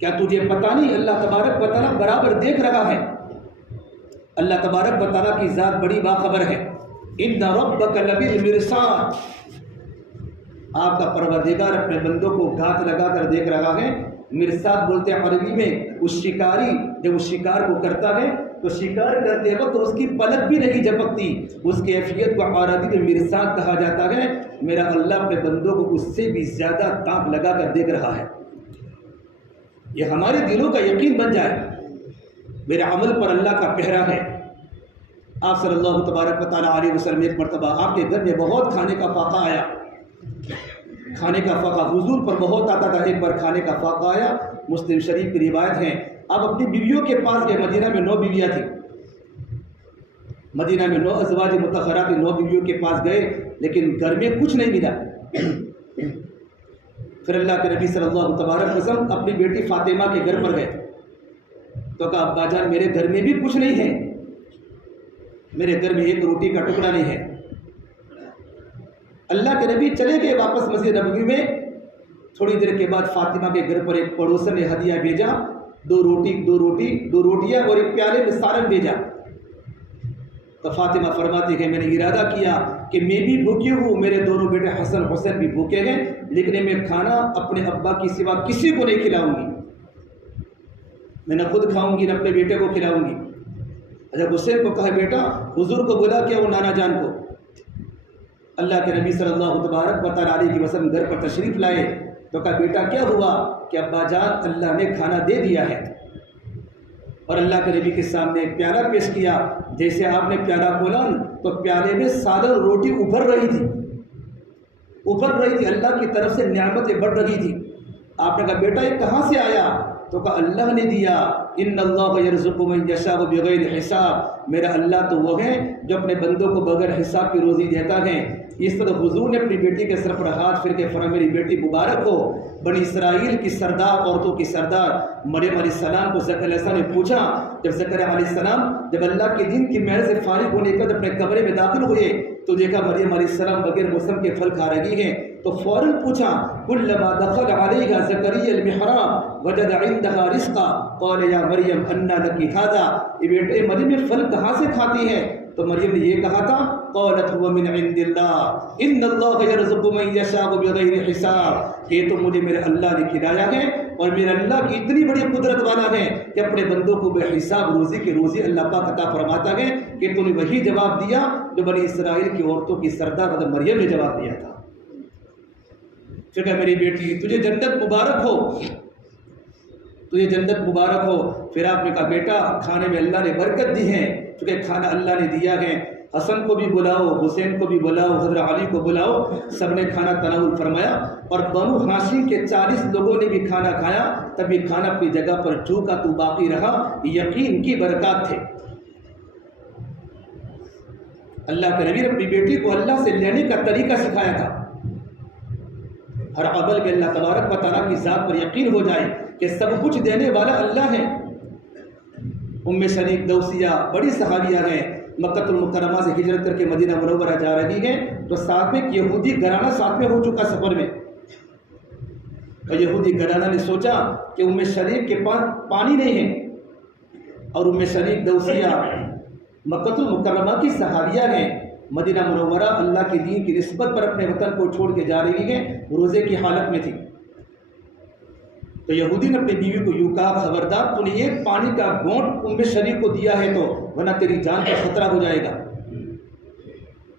کیا تجھے پتہ نہیں اللہ تبارک و تعالیٰ برابر دیکھ رہا ہے؟ اللہ تبارک و تعالیٰ کی ذات بڑی باخبر ہے۔ ان ربک لبالمرصاد، آپ کا پروردگار اپنے بندوں کو گھات لگا کر دیکھ رہا ہے۔ مرصاد بولتے ہیں عربی میں اس شکاری جب اس شکار کو کرتا ہے تو شکار کرتے وقت اس کی پلک بھی نہیں جھپکتی، اس کیفیت کو عربی میں مرصاد کہا جاتا ہے۔ میرا اللہ اپنے بندوں کو اس سے بھی زیادہ تاک لگا کر دیکھ رہا ہے۔ یہ ہمارے دلوں کا یقین بن جائے، میرے عمل پر اللہ کا پہرا ہے۔ آپ صلی اللہ تبارک و تعالیٰ علیہ وسلم ایک مرتبہ آپ کے گھر میں بہت کھانے کا فاقہ آیا، کھانے کا فاقہ حضور پر بہت آتا تھا۔ ایک بار کھانے کا فاقہ آیا، مسلم شریف کی روایت ہے، آپ اپنی بیویوں کے پاس گئے۔ مدینہ میں 9 بیویاں تھیں، مدینہ میں 9 ازواج مطہرات 9 بیویوں کے پاس گئے، لیکن گھر میں کچھ نہیں ملا۔ پھر اللہ کے نبی صلی اللہ تبارک وسلم اپنی بیٹی فاطمہ کے گھر پر گئے تو کہا ابا جان میرے گھر میں بھی کچھ نہیں ہے، میرے گھر میں ایک روٹی کا ٹکڑا نہیں ہے۔ اللہ کے نبی چلے گئے واپس مسجد نبوی میں۔ تھوڑی دیر کے بعد فاطمہ کے گھر پر ایک پڑوسن نے ہدیہ بھیجا، 2 روٹیاں اور ایک پیالے میں سالن بھیجا۔ تو فاطمہ فرماتی ہے میں نے ارادہ کیا کہ میں بھی بھوکی ہوں، میرے دونوں بیٹے حسن حسین بھی بھوکے ہیں، لیکن میں کھانا اپنے ابا کی سوا کسی کو نہیں کھلاؤں گی۔ میں نہ خود کھاؤں گی نہ اپنے بیٹے کو کھلاؤں گی۔ جب حسین کو کہا بیٹا حضور کو بلا کیا وہ نانا جان کو، اللہ کے نبی صلی اللہ تبارک و تعالیٰ علیہ وسلم گھر پر تشریف لائے تو کہا بیٹا کیا ہوا کہ ابا جان اللہ نے کھانا دے دیا ہے، اور اللہ کے نبی کے سامنے پیالہ پیش کیا۔ جیسے آپ نے پیالہ کھولا تو پیالے میں سادہ روٹی ابھر رہی تھی، اللہ کی طرف سے نعمتیں بڑھ رہی تھی۔ آپ نے کہا بیٹا یہ کہاں سے آیا؟ تو کہا اللہ نے دیا، ان اللہ یرزق من یشاء بغیر حساب، میرا اللہ تو وہ ہے جو اپنے بندوں کو بغیر حساب کی روزی دیتا ہے۔ اس طرح حضور نے اپنی بیٹی کے سر پر ہاتھ پھیر کے فرمایا میری بیٹی مبارک ہو۔ بنی اسرائیل کی سردار، عورتوں کی سردار مریم علیہ السلام کو زکریا علیہ السلام نے پوچھا، جب زکریا علیہ السلام جب اللہ کے دین کی محنت سے فارغ ہونے کے بعد اپنے کمرے میں داخل ہوئے تو دیکھا مریم علیہ السلام بغیر موسم کے پھل کھا رہی ہیں، تو فوراً پوچھا کلما دخل علیہا زکریا المحراب وجد عندها رزقا قال یا مریم انا لکی ھذا، یہ بیٹے مریم یہ پھل کہاں سے کھاتی ہے؟ تو مریم نے یہ کہا تھا قالت هو من عند اللہ ان اللہ یرزق من یشاء بغیر حساب، یہ تو مجھے میرے اللہ نے کھلایا ہے اور میرا اللہ کی اتنی بڑی قدرت والا ہے کہ اپنے بندوں کو بے حساب روزی اللہ پاک عطا فرماتا ہے کہ تو نے وہی جواب دیا جو بنی اسرائیل کی عورتوں کی سردار حضرت مریم نے جواب دیا تھا۔ پھر کہا میری بیٹی تجھے جنت مبارک ہو، تجھے جنت مبارک ہو۔ پھر آپ نے کہا بیٹا کھانے میں اللہ نے برکت دی ہے، چونکہ کھانا اللہ نے دیا ہے، حسن کو بھی بلاؤ، حسین کو بھی بلاؤ، حضرت علی کو بلاؤ۔ سب نے کھانا تناول فرمایا اور بنو ہاشم کے 40 لوگوں نے بھی کھانا کھایا، تبھی کھانا اپنی جگہ پر چوکا تو باقی رہا، یقین کی برکات تھے۔ اللہ کے نبی نے اپنی بیٹی کو اللہ سے لینے کا طریقہ سکھایا تھا، ہر عمل میں اللہ تبارک و تعالیٰ کی ذات پر یقین ہو جائے کہ سب کچھ دینے والا اللہ ہے۔ ام شریک دوسیہ بڑی صحابیہ ہیں، مکہ المکرمہ سے ہجرت کر کے مدینہ منورہ جا رہی ہیں تو ساتھ میں ایک یہودی گھرانہ ساتھ میں ہو چکا سفر میں، اور یہودی گھرانہ نے سوچا کہ ام شریک کے پاس پانی نہیں ہے، اور ام شریک دوسیہ مکہ المکرمہ کی صحابیہ ہیں، مدینہ منورہ اللہ کے دین کی نسبت پر اپنے وطن کو چھوڑ کے جا رہی ہیں، روزے کی حالت میں تھی۔ تو یہودی نے اپنی بیوی کو یوں کہا خبردار تو نے ایک پانی کا گھونٹ ام شریک کو دیا ہے تو ورنہ تیری جان کا خطرہ ہو جائے گا۔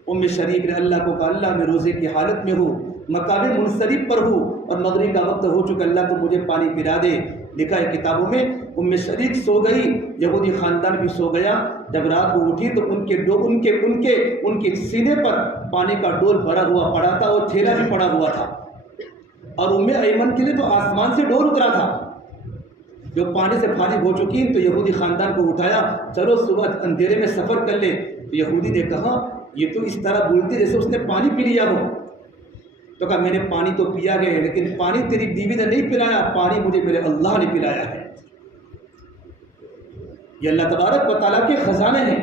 ام شریک نے اللہ کو کہا اللہ میں روزے کی حالت میں ہوں، مقام منصرف پر ہوں اور مغرب کا وقت ہو چکا، اللہ تو مجھے پانی پلا دے۔ لکھا ہے کتابوں میں ام شریک سو گئی، یہودی خاندان بھی سو گیا۔ جب رات کو اٹھی تو ان کے سینے پر پانی کا ڈول بھرا ہوا پڑا تھا اور تھیلا بھی پڑا ہوا تھا، اور ام ایمن کے لیے تو آسمان سے ڈول اترا تھا۔ جو پانی سے فارغ ہو چکی تو یہودی خاندان کو اٹھایا، چلو صبح اندھیرے میں سفر کر لے۔ تو یہودی نے کہا یہ تو اس طرح بولتی جیسے اس نے پانی پی لیا ہو۔ تو کہا میں نے پانی تو پیا گیا لیکن پانی تیری بیوی نے نہیں پلایا، پانی مجھے میرے اللہ نے پلایا ہے۔ یہ اللہ تبارک و تعالیٰ کے خزانے ہیں،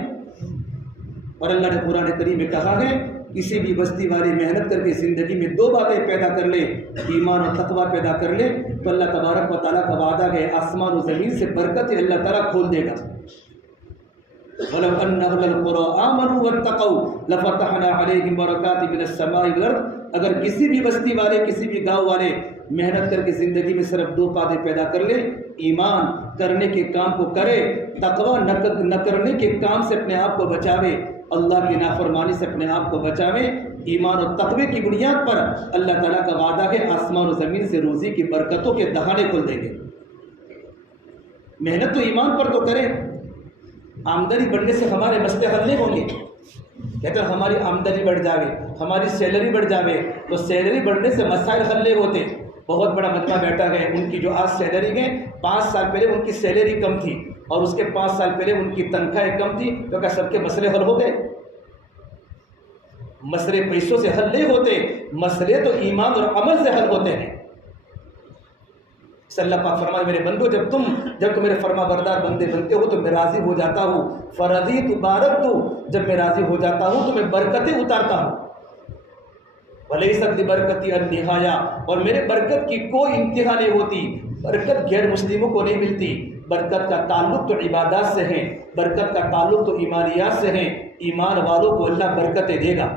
اور اللہ نے قرآن کریم میں کہا ہے کسی بھی بستی والی محنت کر کے زندگی میں 2 باتیں پیدا کر لے، ایمان اور تقوی پیدا کر لے تو اللہ تبارک و تعالیٰ کا وعدہ ہے آسمان و زمین سے برکتیں اللہ تعالیٰ کھول دے گا۔ وَلَوْ أَنَّ أَهْلَ الْقُرَىٰ آمَنُوا وَاتَّقَوْا لَفَتَحْنَا عَلَيْهِمْ بَرَكَاتٍ مِنَ السَّمَاءِ وَالْأَرْضِ، اگر کسی بھی بستی والے کسی بھی گاؤں والے محنت کر کے زندگی میں صرف 2 باتیں پیدا کر لے، ایمان کرنے کے کام کو کرے، تقوی نہ کرنے کے کام سے اپنے آپ کو بچاوے، اللہ کی نافرمانی سے اپنے آپ کو بچاوے، ایمان اور تقوی کی بنیاد پر اللہ تعالیٰ کا وعدہ ہے آسمان و زمین سے روزی کی برکتوں کے دہانے کھل دیں گے۔ محنت تو ایمان پر تو کریں، آمدنی بڑھنے سے ہمارے مسئلے حل نہیں ہوں گے۔ کہتے ہیں ہماری آمدنی بڑھ جاوے، ہماری سیلری بڑھ جاوے، تو سیلری بڑھنے سے مسائل حل نہیں ہوتے۔ بہت بڑا مجمع بیٹھا ہے، ان کی جو آج سیلری ہے 5 سال پہلے ان کی سیلری کم تھی اور اس کے 5 سال پہلے ان کی تنخواہیں کم تھی، تو کیا سب کے مسئلے حل ہو گئے؟ مسئلے پیسوں سے حل نہیں ہوتے، مسئلے تو ایمان اور عمل سے حل ہوتے ہیں۔ اللہ پاک فرمائے میرے بندو جب تم میرے فرما بردار بندے بنتے ہو تو میں راضی ہو جاتا ہوں، فرضیت بارکت، جب میں راضی ہو جاتا ہوں تو میں برکتیں اتارتا ہوں۔ ولیست برکتی النہایا، اور میرے برکت کی کوئی انتہا نہیں ہوتی۔ برکت غیر مسلموں کو نہیں ملتی، برکت کا تعلق تو عبادات سے ہے، برکت کا تعلق تو ایمانیات سے ہے، ایمان والوں کو اللہ برکتیں دے گا۔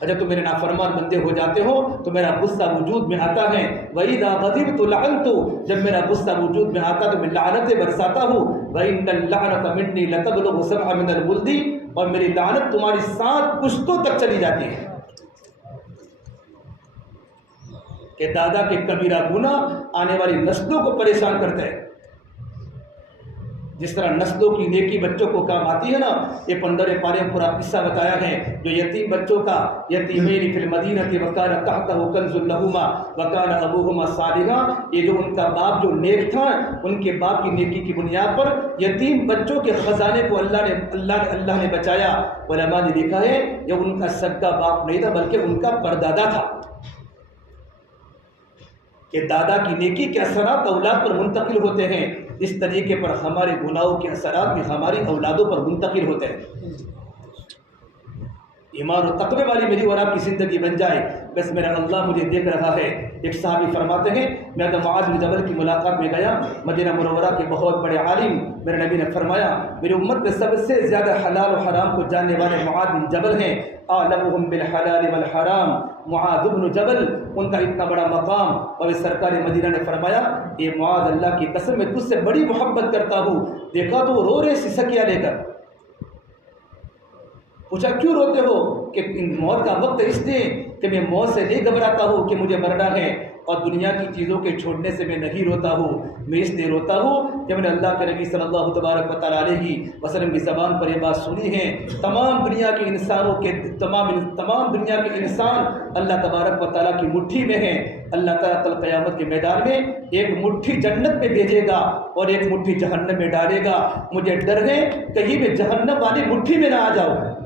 جب تم میرے نافرمان بندے ہو جاتے ہو تو میرا غصہ وجود میں آتا ہے. وَإِذَا غَضِبْتُ لَعَنْتُ، جب میرا غصہ وجود میں آتا تو میں لعنتیں برساتا ہوں. وَإِنَّ اللَّعْنَةَ مِنِّي لَتَبْلُغُ سَبْعَ مِنَ الْوُلْدِ، اور میری لعنت تمہاری 7 پشتوں تک چلی جاتی ہے. کہ دادا کے کبیرہ گناہ آنے والی نسلوں کو پریشان کرتا ہے. جس طرح نسلوں کی نیکی بچوں کو کام آتی ہے نا، یہ 15 پارے میں پورا قصہ بتایا ہے جو یتیم بچوں کا. یتیمین فی المدینہ وکان تحتہ کنز لہما وکان ابوہما صالحا، یہ جو ان کا باپ جو نیک تھا، ان کے باپ کی نیکی کی بنیاد پر یتیم بچوں کے خزانے کو اللہ نے بچایا. علماء نے لکھا ہے یہ ان کا سگا باپ نہیں تھا بلکہ ان کا پردادا تھا. کہ دادا کی نیکی کے اثرات اولاد پر منتقل ہوتے ہیں، اس طریقے پر ہمارے گناہوں کے اثرات بھی ہماری اولادوں پر منتقل ہوتے ہیں. ایمان و تقوی والی میری اور آپ کی زندگی بن جائے. بس میرا اللہ مجھے دیکھ رہا ہے. ایک صحابی فرماتے ہیں میں جب معاذ بن جبل کی ملاقات میں گیا، مدینہ منورہ کے بہت بڑے عالم، میرے نبی نے فرمایا میری امت میں سب سے زیادہ حلال و حرام کو جاننے والے معاذ بن جبل ہیں. اعلمهم بالحلال والحرام معاذ بن جبل، ان کا اتنا بڑا مقام. اور سرکار مدینہ نے فرمایا یہ معاذ اللہ کی قسم میں تجھ سے بڑی محبت کرتا ہوں. دیکھا تو وہ رو رہے سسکیاں لے کر. پوچھا کیوں روتے ہو؟ کہ موت کا وقت اس لیے کہ میں موت سے نہیں گھبراتا ہوں کہ مجھے مرنا ہے، اور دنیا کی چیزوں کے چھوڑنے سے میں نہیں روتا ہوں. میں اس لیے روتا ہوں کہ میں نے اللہ کے نبی صلی اللہ تبارک و تعالیٰ علیہ وسلم کی زبان پر یہ بات سنی ہے. تمام دنیا کے انسانوں کے تمام دنیا کے انسان اللہ تبارک و تعالیٰ کی مٹھی میں ہیں. اللہ تعالیٰ کل قیامت کے میدان میں ایک مٹھی جنت میں بھیجے گا اور ایک مٹھی جہنم میں ڈالے گا. مجھے ڈر ہے کہیں میں جہنم والی مٹھی میں نہ آ جاؤں.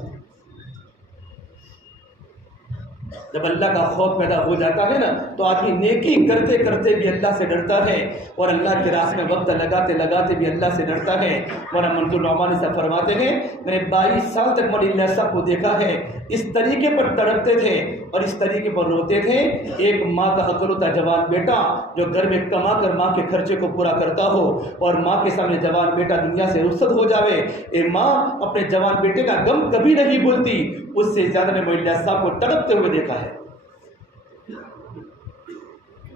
جب اللہ کا خوف پیدا ہو جاتا ہے نا تو آدمی نیکی کرتے کرتے بھی اللہ سے ڈرتا ہے، اور اللہ کے راستے میں وقت لگاتے لگاتے بھی اللہ سے ڈرتا ہے. مولانا منظور نعمانی صاحب فرماتے ہیں میں نے 22 سال تک مولانا اللہ صاحب کو دیکھا ہے اس طریقے پر تڑپتے تھے اور اس طریقے پر روتے تھے. ایک ماں کا اکلوتا جوان بیٹا جو گھر میں کما کر ماں کے خرچے کو پورا کرتا ہو اور ماں کے سامنے جوان بیٹا دنیا سے رخصت ہو جاوے، اے ماں اپنے جوان بیٹے کا غم کبھی نہیں بھولتی. اس سے زیادہ میں مولانا اللہ صاحب کو تڑپتے ہوئے دیکھا ہے.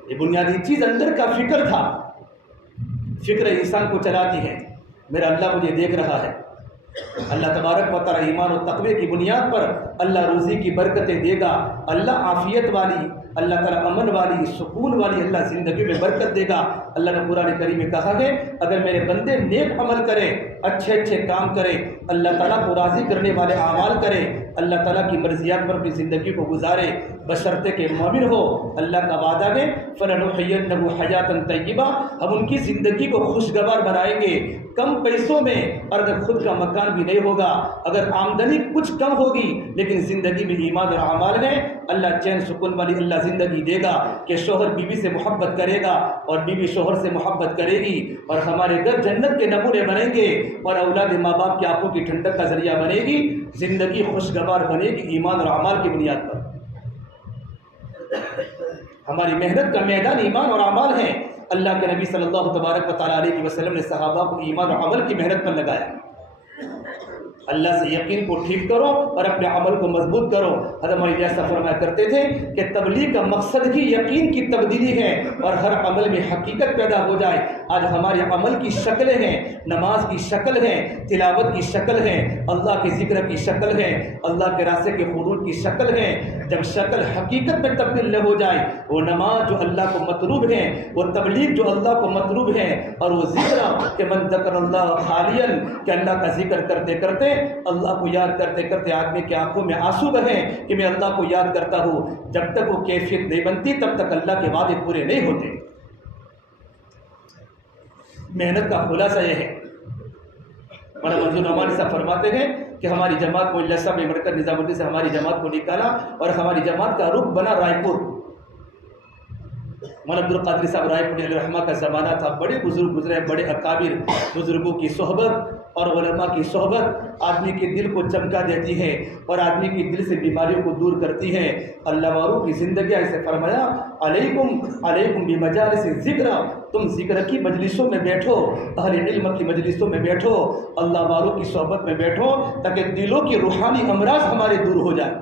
یہ بنیادی چیز اندر کا فکر تھا. فکر انسان کو چلاتی ہے. میرا اللہ مجھے دیکھ رہا ہے. اللہ تبارک و تعالی ایمان و تقوی کی بنیاد پر اللہ روزی کی برکتیں دے گا. اللہ عافیت والی، اللہ تعالیٰ امن والی، سکون والی اللہ زندگی میں برکت دے گا. اللہ نے قرآن کریم میں کہا ہے اگر میرے بندے نیک عمل کریں، اچھے اچھے کام کریں، اللہ تعالیٰ کو راضی کرنے والے اعمال کریں، اللہ تعالیٰ کی مرضیات پر اپنی زندگی کو گزارے، بشرطے کہ مومن ہو. اللہ کا وعدہ ہے فَلَنُحْيِيَنَّهُ حَيَاةً طَيِّبَةً، ہم ان کی زندگی کو خوشگوار بنائیں گے کم پیسوں میں. اور اگر خود کا مکان بھی نہیں ہوگا، اگر آمدنی کچھ کم ہوگی لیکن زندگی میں ایمان اور اعمال ہے، اللہ چین سکون والی اللہ زندگی دے گا کہ شوہر بیوی سے محبت کرے گا اور بیوی شوہر سے محبت کرے گی، اور ہمارے گھر جنت کے نمونے بنیں گے، اور اولاد ماں باپ کی آنکھوں کی ٹھنڈک کا ذریعہ بنے گی. زندگی خوشگوار بنے گی ایمان اور اعمال کی بنیاد پر. ہماری محنت کا میدان ایمان اور اعمال ہے. اللہ کے نبی صلی اللہ تبارک و تعالیٰ علیہ وسلم نے صحابہ کو ایمان اور عمل کی محنت پر لگایا. اللہ سے یقین کو ٹھیک کرو اور اپنے عمل کو مضبوط کرو. حضرت مولانا ایسا فرمایا کرتے تھے کہ تبلیغ کا مقصد ہی یقین کی تبدیلی ہے اور ہر عمل میں حقیقت پیدا ہو جائے. آج ہمارے عمل کی شکلیں ہیں، نماز کی شکل ہے، تلاوت کی شکل ہے، اللہ کے ذکر کی شکل ہے، اللہ کے راستے کے خروج کی شکل ہے. جب شکل حقیقت میں تبدیل نہ ہو جائے، وہ نماز جو اللہ کو مطلوب ہے، وہ تبلیغ جو اللہ کو مطلوب ہے، اور وہ ذکر کہ من ذکر اللہ خالیا، کہ اللہ کا ذکر کرتے کرتے، اللہ کو یاد کرتے کرتے آدمی کی آنکھوں میں آنسو بہیں کہ میں اللہ کو یاد کرتا ہوں. جب تک وہ کیفیت نہیں بنتی تب تک اللہ کے وعدے پورے نہیں ہوتے. محنت کا خلاصہ یہ ہے. مولانا منظور نعمانی صاحب فرماتے ہیں کہ ہماری جماعت کو اللہ صاحب نے مرکز نظام الدین سے ہماری جماعت کو نکالا اور ہماری جماعت کا رخ بنا رائے پور. مولانا عبدالقادری صاحب رائے پور علیہ رحمہ کا زمانہ تھا. بڑے بزرگ گزرے، بڑے اکابر بزرگوں کی صحبت اور علماء کی صحبت آدمی کے دل کو چمکا دیتی ہے اور آدمی کے دل سے بیماریوں کو دور کرتی ہے. اللہ والوں کی زندگی ایسے فرمایا علیکم بمجالس ذکر، تم ذکر کی مجلسوں میں بیٹھو، اہل علم کی مجلسوں میں بیٹھو، اللہ والوں کی صحبت میں بیٹھو تاکہ دلوں کی روحانی امراض ہمارے دور ہو جائے.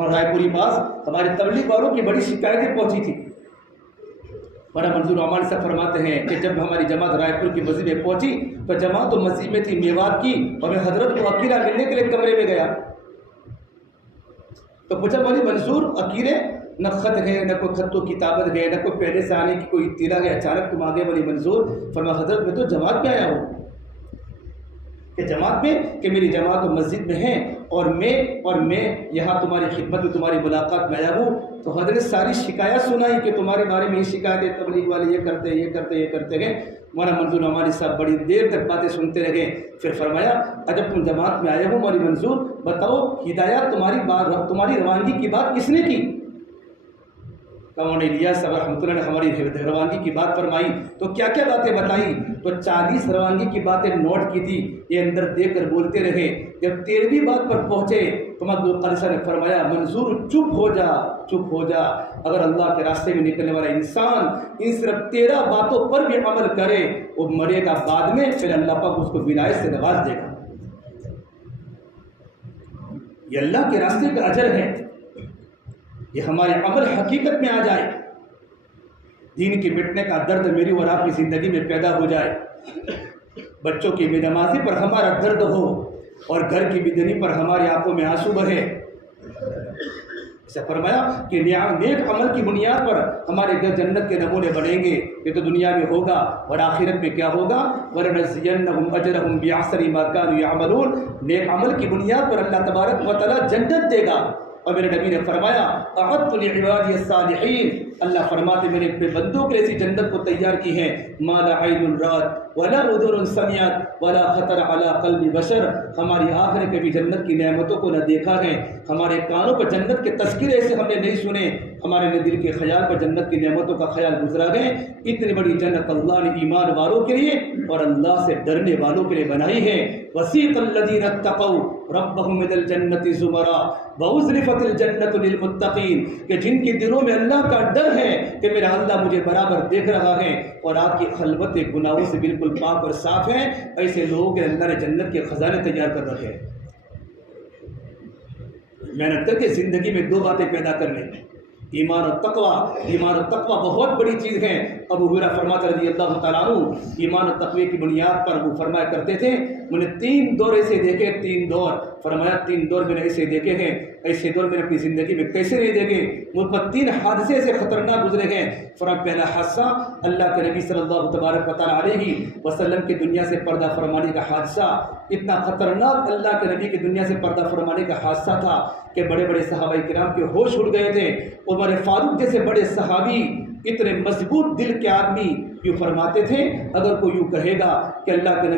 اور رائے پوری پاس ہمارے تبلیغ والوں کی بڑی شکایتیں پہنچی تھی۔ مولانا منظور عمانی صاحب فرماتے ہیں کہ جب ہماری جماعت رائے پور کی مسجد میں پہنچی تو جماعت تو مسجد میں تھی میوات کی، اور میں حضرت کو اکیلا ملنے کے لیے کمرے میں گیا تو پوچھا مولانا منظور اکیلے، نہ خط ہے، نہ کوئی خط و کتابت ہے، نہ کوئی پہلے سے آنے کی کوئی اطلاع ہے، اچانک تم آگے مولانا منظور؟ فرمایا حضرت میں تو جماعت میں آیا ہوں، کہ جماعت میں کہ میری جماعت تو مسجد میں ہے اور میں یہاں تمہاری خدمت میں تمہاری ملاقات میں آیا ہوں۔ تو حضرت ساری شکایت سنائی کہ تمہارے بارے میں یہ شکایت ہے، تبلیغ والے یہ کرتے ہیں۔ مولانا منظور عمانی صاحب بڑی دیر تک باتیں سنتے رہے، پھر فرمایا جب تم جماعت میں آئے ہو مولانا منظور بتاؤ ہدایات تمہاری روانگی کی بات کس نے کی؟ مولانا الیاس صاحب رحمۃ اللہ نے ہماری روانگی کی بات فرمائی تو کیا کیا باتیں بتائی؟ تو 40 روانگی کی باتیں نوٹ کی تھی، یہ اندر دیکھ کر بولتے رہے۔ جب 13ویں بات پر پہنچے تو عبد القادر نے فرمایا منظور چپ ہو جا، اگر اللہ کے راستے میں نکلنے والا انسان ان صرف 13 باتوں پر بھی عمل کرے وہ مرے گا بعد میں، پھر اللہ پاک اس کو ولایت سے نواز دے گا۔ یہ اللہ کے راستے کا اجر ہے، یہ ہمارے عمل حقیقت میں آ جائے، دین کے مٹنے کا درد میری اور آپ کی زندگی میں پیدا ہو جائے، بچوں کی بے نمازی پر ہمارا درد ہو اور گھر کی بدنی پر ہماری آنکھوں میں آنسو بہے۔ اسے فرمایا کہ نیک عمل کی بنیاد پر ہمارے گھر جنت کے نمونے بنیں گے، یہ تو دنیا میں ہوگا، اور آخرت میں کیا ہوگا؟ وَلَنَجْزِيَنَّهُمْ أَجْرَهُمْ بِأَحْسَنِ مَا كَانُوا يَعْمَلُونَ۔ نیک عمل کی بنیاد پر اللہ تبارک و تعالیٰ جنت دے گا۔ اور میرے نبی نے فرمایا اعدت لعبادی الصالحین، اللہ فرماتے میں نے اپنے بندوں کے ایسی جنت کو تیار کی ہے ما لا عین رات ولا اذن سمعت ولا خطر علی قلب بشر، ہماری آنکھ نے کبھی جنت کی نعمتوں کو نہ دیکھا ہے، ہمارے کانوں پر جنت کے تذکرے ایسے ہم نے نہیں سنے، ہمارے دل کے خیال پر جنت کی نعمتوں کا خیال گزرا ہے۔ اتنی بڑی جنت اللہ نے ایمان والوں کے لیے اور اللہ سے ڈرنے والوں کے لیے بنائی ہے۔ وسیق الذین اتقوا ربهم من الجنت زمرا وازلفت الجنت للمتقین، کہ جن کے دلوں میں اللہ کا ڈر ہے کہ میرا اللہ مجھے برابر دیکھ رہا ہے اور آپ کی خلوت گناہوں سے بالکل پاک اور صاف ہے، ایسے لوگوں کے اللہ نے جنت کے خزانے تیار کر رکھے۔ محنت کر کے زندگی میں 2 باتیں پیدا کر لیں، ایمان اور تقوی۔ ایمان اور تقوی بہت بڑی چیز ہے۔ ابو ہریرہ فرماتے رضی اللہ تعالیٰ عنہ ایمان اور تقوی کی بنیاد پر وہ فرمایا کرتے تھے میں نے 3 دور ایسے دیکھے، 3 دور فرمایا 3 دور میں نے ایسے دیکھے ہیں، ایسے دور میں نے اپنی زندگی میں کیسے نہیں دیکھے؟ مجھ پر 3 حادثے سے خطرناک گزرے ہیں۔ فرمایا پہلا حادثہ اللہ کے نبی صلی اللہ تبارک و تعالیٰ علیہ وسلم کی دنیا سے پردہ فرمانے کا حادثہ، اتنا خطرناک اللہ کے نبی کی دنیا سے پردہ فرمانے کا حادثہ تھا کہ بڑے بڑے صحابہ کرام کے ہوش اڑ گئے تھے۔ عمر فاروق جیسے بڑے صحابی، اتنے مضبوط دل کے آدمی یوں فرماتے تھے اگر کوئی یوں کہے گا کہ اللہ کے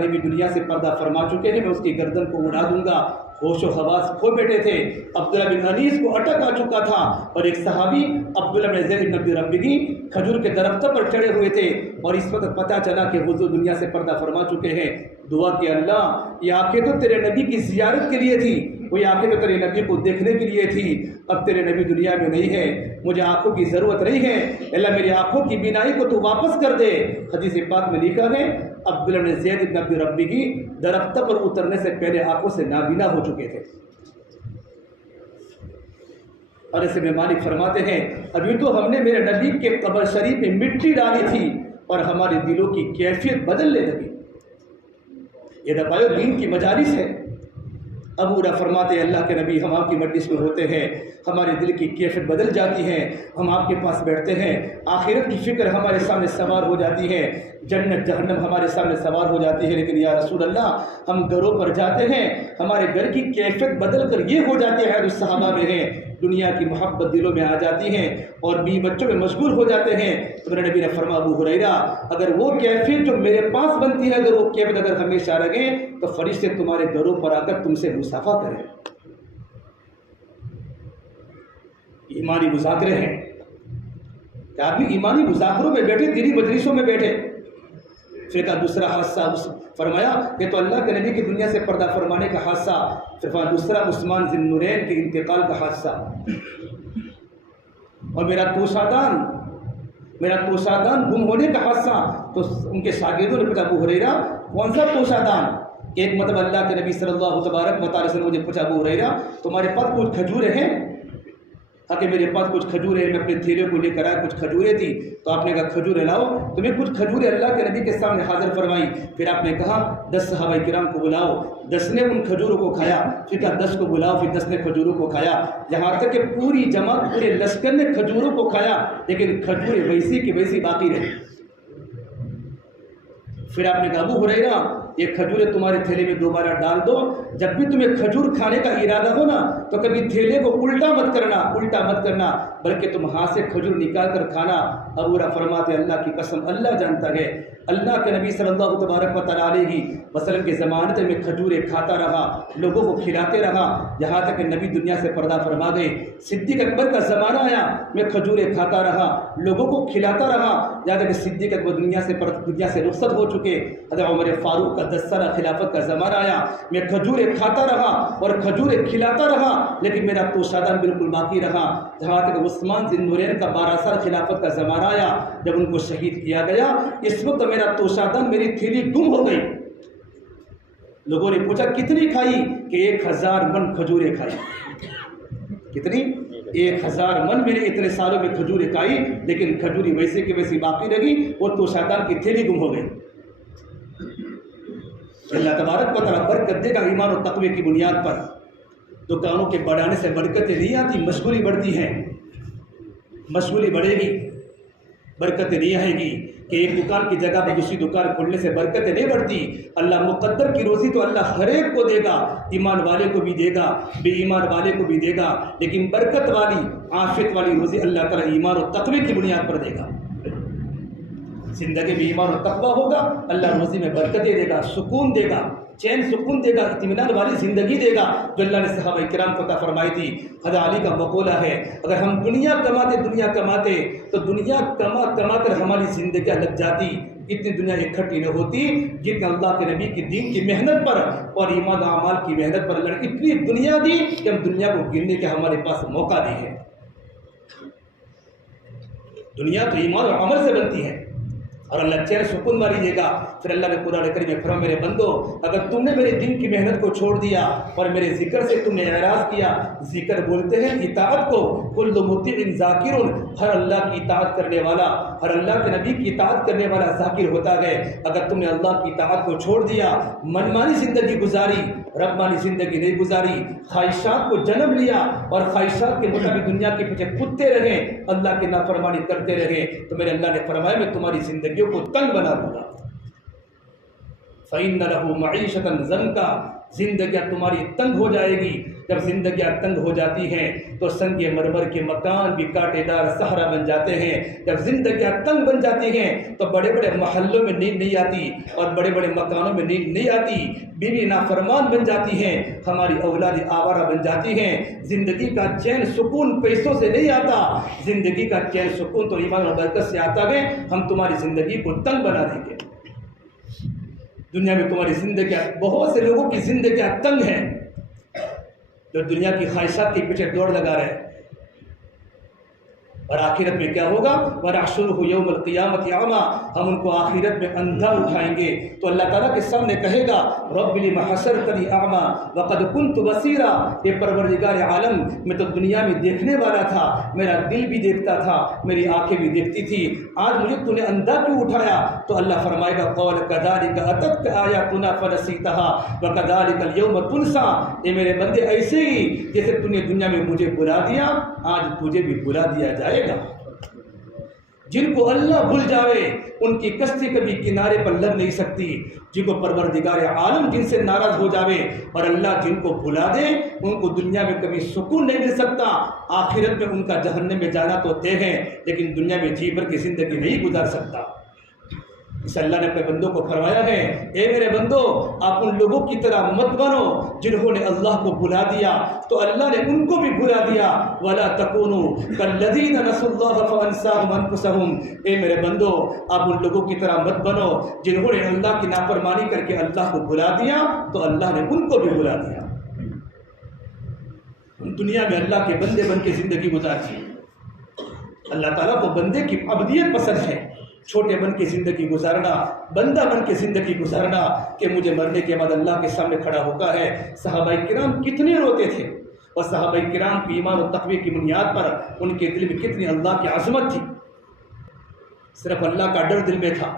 نبی دنیا سے پردہ فرما چکے ہیں میں اس کی گردن کو اڑا دوں گا، ہوش و حواس کھو بیٹھے تھے۔ عبداللہ بن انیس کو اٹک آ چکا تھا اور ایک صحابی عبداللہ بن زید بن عبد ربی کھجور کے درختوں پر چڑھے ہوئے تھے اور اس وقت پتہ چلا کہ حضور دنیا سے پردہ فرما چکے ہیں۔ دعا کہ اللہ یہ آنکھیں تو تیرے نبی کی زیارت کے لیے تھی، وہ آنکھیں تو تیرے نبی کو دیکھنے کے لیے تھی، اب تیرے نبی دنیا میں نہیں ہے، مجھے آنکھوں کی ضرورت نہیں ہے، اللہ میری آنکھوں کی بینائی کو تو واپس کر دے۔ حدیث پاک میں لکھا ہے عبداللہ بن زید بن عبد ربی کی درختوں پر اترنے سے پہلے آنکھوں سے نابینا ہو چکے تھے۔ اور ایسے میں مالک فرماتے ہیں ابھی تو ہم نے میرے نبی کے قبر شریف میں مٹی ڈالی تھی اور ہمارے دلوں کی کیفیت بدلنے لگی۔ یہ دبایو دین کی مجالس ہے۔ ابو ہریرہ فرماتے ہیں اللہ کے نبی ہم آپ کی مجلس میں ہوتے ہیں، ہمارے دل کی کیفیت بدل جاتی ہے، ہم آپ کے پاس بیٹھتے ہیں، آخرت کی فکر ہمارے سامنے سوار ہو جاتی ہے، جنت جہنم ہمارے سامنے سوار ہو جاتی ہے۔ لیکن یا رسول اللہ ہم گھروں پر جاتے ہیں، ہمارے گھر کی کیفیت بدل کر یہ ہو جاتی ہے جو صحابہ میں ہے، دنیا کی محبت دلوں میں آ جاتی ہے اور بیوی بچوں میں مشغول ہو جاتے ہیں۔ تو میرے نبی نے فرمایا ابو ہریرہ اگر وہ کیفیت جو میرے پاس بنتی ہے اگر وہ کیفیت اگر ہمیشہ رہے تو فرشتے تمہارے گھروں پر آ کر تم سے مصافحہ کریں۔ ایمانی مذاکرے ہیں کہ آدمی ایمانی مذاکروں میں بیٹھے، دینی مجلسوں میں بیٹھے۔ پھر کا دوسرا حادثہ فرمایا کہ تو اللہ کے نبی کی دنیا سے پردہ فرمانے کا حادثہ، پھر دوسرا عثمان ذی النورین کے انتقال کا حادثہ، اور میرا توشادان گم ہونے کا حادثہ۔ تو ان کے شاگردوں نے پوچھا ابو ہریرہ کون سا توشادان؟ ایک مرتبہ اللہ کے نبی صلی اللہ تبارک و تعالی سے مجھے پوچھا، ابو ہریرہ تمہارے پاس کچھ کھجوریں ہیں؟ کہا کہ میرے پاس کچھ کھجوریں ہیں، میں اپنے تھیلے کو لے کر آیا، کچھ کھجوریں تھی تو آپ نے کہا کھجوریں لاؤ، تو میں کچھ کھجوریں اللہ کے نبی کے سامنے حاضر فرمائی۔ پھر آپ نے کہا 10 صحابہ کرام کو بلاؤ، 10 نے ان کھجوروں کو کھایا، پھر کہا 10 کو بلاؤ، پھر 10 نے کھجوروں کو کھایا، یہاں تک کہ پوری جماعت پورے لشکر نے کھجوروں کو کھایا، لیکن کھجوریں ویسی کی ویسی باقی رہی۔ پھر آپ نے کہا ابو ہریرہ یہ کھجوریں تمہارے تھیلے میں دوبارہ ڈال دو، جب بھی تمہیں کھجور کھانے کا ارادہ ہو نا تو کبھی تھیلے کو الٹا مت کرنا بلکہ تم ہاتھ سے کھجور نکال کر کھانا۔ ابو ہریرہ فرماتے اللہ کی قسم اللہ جانتا ہے، اللہ کے نبی صلی اللہ تبارک و تعالی علیہ وسلم کے زمانے تک میں کھجوریں کھاتا رہا، لوگوں کو کھلاتے رہا، یہاں تک کہ نبی دنیا سے پردہ فرما گئے۔ صدیق اکبر کا زمانہ آیا، میں کھجوریں کھاتا رہا، لوگوں کو کھلاتا رہا، یہاں تک کہ صدیق اکبر دنیا سے رخصت ہو چکے۔ حضرت عمر فاروق کا 10 سالہ خلافت کا زمانہ آیا، میں کھجوریں کھاتا رہا اور کھجوریں کھلاتا رہا، لیکن میرا توشادان بالکل باقی رہا۔ جہاں تک عثمان ذی النورین کا 12 سال خلافت کا زمانہ آیا، جب ان کو شہید کیا گیا، اس وقت میرا توشادان میری تھیلی گم ہو گئی۔ لوگوں نے پوچھا کتنی کھائی؟ کہ 1000 من کھجوریں کھائی۔ کتنی؟ 1000 من میں نے اتنے سالوں میں کھجوریں کھائی، لیکن کھجوری ویسے کی ویسی باقی رہ گئی، اور توشادان کی تھیلی گم ہو گئی۔ اللہ تبارک و تعالیٰ برکت دے گا ایمان و تقوی کی بنیاد پر۔ دکانوں کے بڑھانے سے برکتیں نہیں آتی، مشغولی بڑھتی ہے، مشغولی بڑھے گی، برکتیں نہیں آئے گی۔ کہ ایک دکان کی جگہ پر دوسری دکان کھولنے سے برکتیں نہیں بڑھتی۔ اللہ مقدر کی روزی تو اللہ ہر ایک کو دے گا، ایمان والے کو بھی دے گا، بے ایمان والے کو بھی دے گا، لیکن برکت والی عافیت والی روزی اللہ تعالیٰ ایمان و تقوی کی بنیاد پر دے گا۔ زندگی میں ایمان و تقوی ہوگا، اللہ روزی میں برکتیں دے گا، سکون دے گا، چین سکون دے گا، اطمینان والی زندگی دے گا، جو اللہ نے صحابہ کرام کو عطا فرمائی تھی۔ حضرت علی کا مقولہ ہے اگر ہم دنیا کماتے تو دنیا کما کر ہماری زندگیاں لگ جاتی، اتنی دنیا اکٹھی نہ ہوتی جتنا اللہ کے نبی کی دین کی محنت پر اور ایمان و اعمال کی محنت پر اللہ نے اتنی دنیا دی کہ ہم دنیا کو گننے کے ہمارے پاس موقع نہیں ہے۔ دنیا تو ایمان اور عمل سے بنتی ہے، اور اللہ چین سکون والی دے گا۔ پھر اللہ نے قرآن کریم میں فرمایا میرے بندو اگر تم نے میرے دین کی محنت کو چھوڑ دیا اور میرے ذکر سے تم نے اعراض کیا، ذکر بولتے ہیں اطاعت کو، کل مطیع ذاکر، ہر اللہ کی اطاعت کرنے والا، ہر اللہ کے نبی کی اطاعت کرنے والا ذاکر ہوتا ہے۔ اگر تم نے اللہ کی اطاعت کو چھوڑ دیا، منمانی زندگی گزاری، ربانی زندگی نہیں گزاری، خواہشات کو جنم لیا اور خواہشات کے مطابق دنیا کے پیچھے کودتے رہے، اللہ کی نافرمانی کرتے رہے، تو میرے اللہ نے فرمایا میں تمہاری زندگیوں کو تنگ بنا دوں گا۔ فَإِنَّ لَهُ مَعِيشَةً ضَنْكًا، زندگیاں تمہاری تنگ ہو جائے گی۔ جب زندگیاں تنگ ہو جاتی ہیں تو سنگ مرمر کے مکان بھی کانٹے دار صحرا بن جاتے ہیں۔ جب زندگیاں تنگ بن جاتی ہیں تو بڑے بڑے محلوں میں نیند نہیں آتی اور بڑے بڑے مکانوں میں نیند نہیں آتی، بیوی نافرمان بن جاتی ہیں، ہماری اولاد آوارہ بن جاتی ہیں۔ زندگی کا چین سکون پیسوں سے نہیں آتا، زندگی کا چین سکون تو ایمان اور برکت سے آتا ہے۔ ہم تمہاری زندگی کو تنگ بنا دیں گے۔ دنیا میں تمہاری زندگیاں، بہت سے لوگوں کی زندگیاں تنگ ہیں جو دنیا کی خواہشات کے پیچھے دوڑ لگا رہے ہیں، اور آخرت میں کیا ہوگا؟ وَنَحْشُرُهُ يَوْمَ الْقِيَامَةِ أَعْمَىٰ، ہم ان کو آخرت میں اندھا اٹھائیں گے تو اللہ تعالیٰ کے سامنے کہے گا رَبِّ لِمَ حَشَرْتَنِي أَعْمَىٰ وَقَدْ كُنْتُ بَصِيرًا، یہ پروردگار عالم میں تو دنیا میں دیکھنے والا تھا، میرا دل بھی دیکھتا تھا، میری آنکھیں بھی دیکھتی تھی، آج مجھے تو نے اندھا کیوں اٹھایا؟ تو اللہ فرمائے گا قَالَ كَذَٰلِكَ أَتَتْكَ آيَاتُنَا فَنَسِيتَهَا وَكَذَٰلِكَ الْيَوْمَ تُنسَىٰ، یہ میرے بندے ایسے ہی جیسے تو نے دنیا میں مجھے بلا دیا، آج تجھے بھی بلا دیا جائے گا۔ جن کو اللہ بھول جاوے ان کی کشتی کبھی کنارے پر لگ نہیں سکتی، جن کو پروردگار عالم جن سے ناراض ہو جاوے اور اللہ جن کو بھلا دے ان کو دنیا میں کبھی سکون نہیں مل سکتا، آخرت میں ان کا جہنم میں جانا تو طے ہے، لیکن دنیا میں جی بھر کی زندگی نہیں گزار سکتا۔ اس اللہ نے اپنے بندوں کو فرمایا ہے اے میرے بندو آپ ان لوگوں کی طرح مت بنو جنہوں نے اللہ کو بھلا دیا تو اللہ نے ان کو بھی بھلا دیا، وَلَا تَكُونُوا كَالَّذِينَ نَسُوا اللَّهَ فَأَنسَاهُمْ أَنفُسَهُمْ، اے میرے بندو آپ ان لوگوں کی طرح مت بنو جنہوں نے اللہ کی نافرمانی کر کے اللہ کو بھلا دیا تو اللہ نے ان کو بھی بھلا دیا۔ دنیا میں اللہ کے بندے بن کے زندگی گزارتی، اللہ تعالیٰ کو بندے کی عبدیت پسند ہے، چھوٹے بن کے زندگی گزارنا، بندہ بن کے زندگی گزارنا کہ مجھے مرنے کے بعد اللہ کے سامنے کھڑا ہوتا ہے۔ صحابہ کرام کتنے روتے تھے، اور صحابہ کرام کی ایمان و تقوی کی بنیاد پر ان کے دل میں کتنی اللہ کی عظمت تھی، صرف اللہ کا ڈر دل میں تھا۔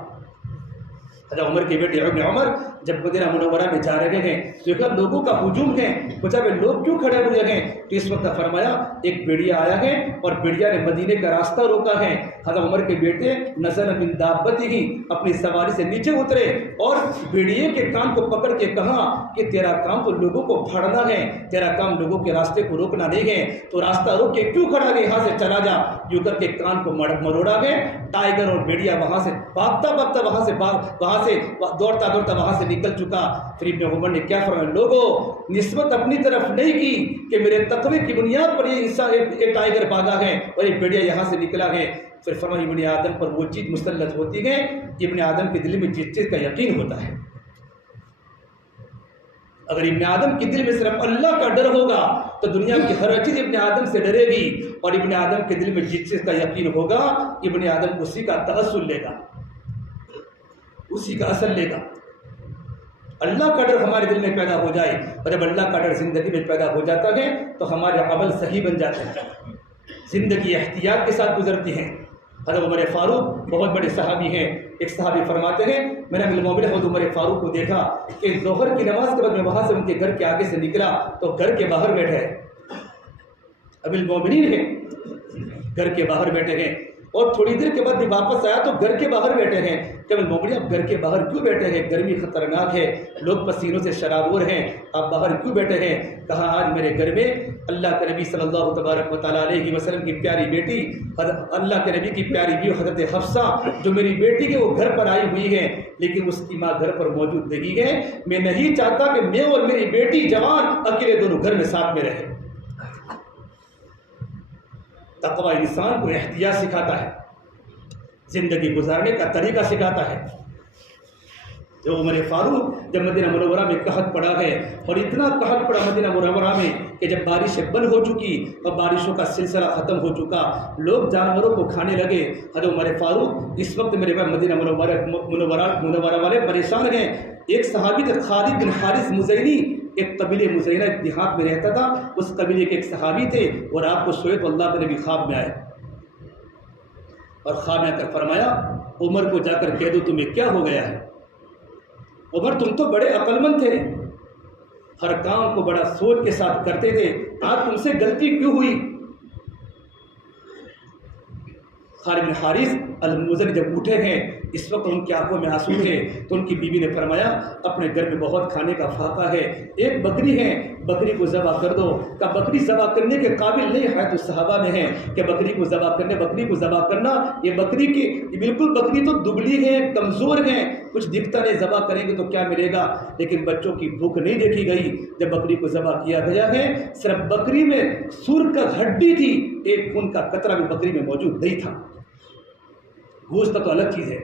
حضرت عمر کے بیٹے ابن عمر جب مدینہ منورہ میں جا رہے ہیں تو ایک لوگوں کا ہجوم ہے، پوچھا کہ لوگ کیوں کھڑے ہوئے ہیں؟ تو اس وقت فرمایا ایک بھیڑیا آیا ہے اور بھیڑیا نے مدینے کا راستہ روکا ہے۔ حضرت عمر کے بیٹے نزل من دابتہ اپنی سواری سے نیچے اترے اور بھیڑیے کے کان کو پکڑ کے کہا کہ تیرا کام تو لوگوں کو پھاڑنا ہے، تیرا کام لوگوں کے راستے کو روکنا نہیں ہے، تو راستہ روک کے کیوں کھڑا ہے؟ یہاں سے چلا جا۔ یوں کر کے کان کو مروڑا گئے۔ ٹائیگر اور بھیڑیا وہاں سے بھاگتا بھاگتا وہاں سے دوڑتا وہاں سے نکل چکا۔ پھر ابن عمر نے کیا فرمایا؟ لوگوں نسبت اپنی طرف نہیں کی کہ میرے تقوی کی بنیاد پر یہ انسان ایک ٹائیگر بھاگا ہے اور یہ بھیڑیا یہاں سے نکلا ہے۔ پھر فرمایا ابن آدم پر وہ چیز مسلط ہوتی ہے، ابن آدم کے دل میں جس چیز کا یقین ہوتا ہے۔ اگر ابن آدم کے دل میں صرف اللہ کا ڈر ہوگا تو دنیا کی ہر چیز ابن آدم سے ڈرے گی، اور ابن آدم کے دل میں جس چیز کا یقین ہوگا ابن آدم اسی کا تأصل لے گا، اسی کا اصل لے گا۔ اللہ کا ڈر ہمارے دل میں پیدا ہو جائے، اور جب اللہ کا ڈر زندگی میں پیدا ہو جاتا ہے تو ہمارے عمل صحیح بن جاتے ہیں، زندگی احتیاط کے ساتھ گزرتی ہے۔ حضرت عمر فاروق بہت بڑے صحابی ہیں۔ ایک صحابی فرماتے ہیں میں نے امیر المومنین حضرت عمر فاروق کو دیکھا کہ ظہر کی نماز کے بعد میں وہاں سے ان کے گھر کے آگے سے نکلا تو گھر کے باہر بیٹھے ہیں، امیر المومنین ہیں، گھر کے باہر بیٹھے ہیں، اور تھوڑی دیر کے بعد بھی واپس آیا تو گھر کے باہر بیٹھے ہیں۔ کہ امیر المومنین آپ گھر کے باہر کیوں بیٹھے ہیں؟ گرمی خطرناک ہے، لوگ پسینوں سے شرابور ہیں، آپ باہر کیوں بیٹھے ہیں؟ کہا آج میرے گھر میں اللہ کے نبی صلی اللہ تبارک و تعالیٰ علیہ وسلم کی پیاری بیٹی، اللہ کے نبی کی پیاری بیوی حضرت حفصہ جو میری بیٹی کے وہ گھر پر آئی ہوئی ہے، لیکن اس کی ماں گھر پر موجود نہیں ہے۔ میں نہیں چاہتا کہ میں اور میری بیٹی جوان اکیلے دونوں گھر میں ساتھ میں رہے۔ تقوی انسان کو احتیاط سکھاتا ہے، زندگی گزارنے کا طریقہ سکھاتا ہے۔ جو عمر فاروق جب مدینہ منورہ میں قحط پڑا ہے، اور اتنا قحط پڑا مدینہ منورہ میں کہ جب بارشیں بند ہو چکی اور بارشوں کا سلسلہ ختم ہو چکا، لوگ جانوروں کو کھانے لگے، حضرت عمر فاروق اس وقت میرے پاس مدینہ منورہ والے پریشان ہیں۔ ایک صحابی تھے خالد بن حارث مزینی، ایک قبیلے مزینہ ایک دیہات میں رہتا تھا، اس قبیلے کے ایک صحابی تھے، اور آپ کو سوئے تو اللہ کے نبی خواب میں آئے، اور خواب میں آ کر فرمایا عمر کو جا کر کہہ دو تمہیں کیا ہو گیا ہے؟ عمر تم تو بڑے عقل مند تھے، ہر کام کو بڑا سوچ کے ساتھ کرتے تھے، آج تم سے غلطی کیوں ہوئی؟ خالد بن حارث المزنی جب اٹھے ہیں، اس وقت ان کی آنکھوں میں آنسو تھے، تو ان کی بیوی نے فرمایا اپنے گھر میں بہت کھانے کا فاقہ ہے، ایک بکری ہے، بکری کو ذبح کر دو۔ کہ بکری ذبح کرنے کے قابل نہیں ہے، تو صحابہ میں ہے کہ بکری کو ذبح کرنا، یہ بکری کی بالکل بکری تو دبلی ہے، کمزور ہے، کچھ دکھتا نہیں، ذبح کریں گے تو کیا ملے گا؟ لیکن بچوں کی بھوک نہیں دیکھی گئی۔ جب بکری کو ذبح کیا گیا ہے، صرف بکری میں سور کا ہڈی تھی، ایک خون کا قطرہ بھی بکری میں موجود نہیں تھا، گوشت تو الگ چیز ہے۔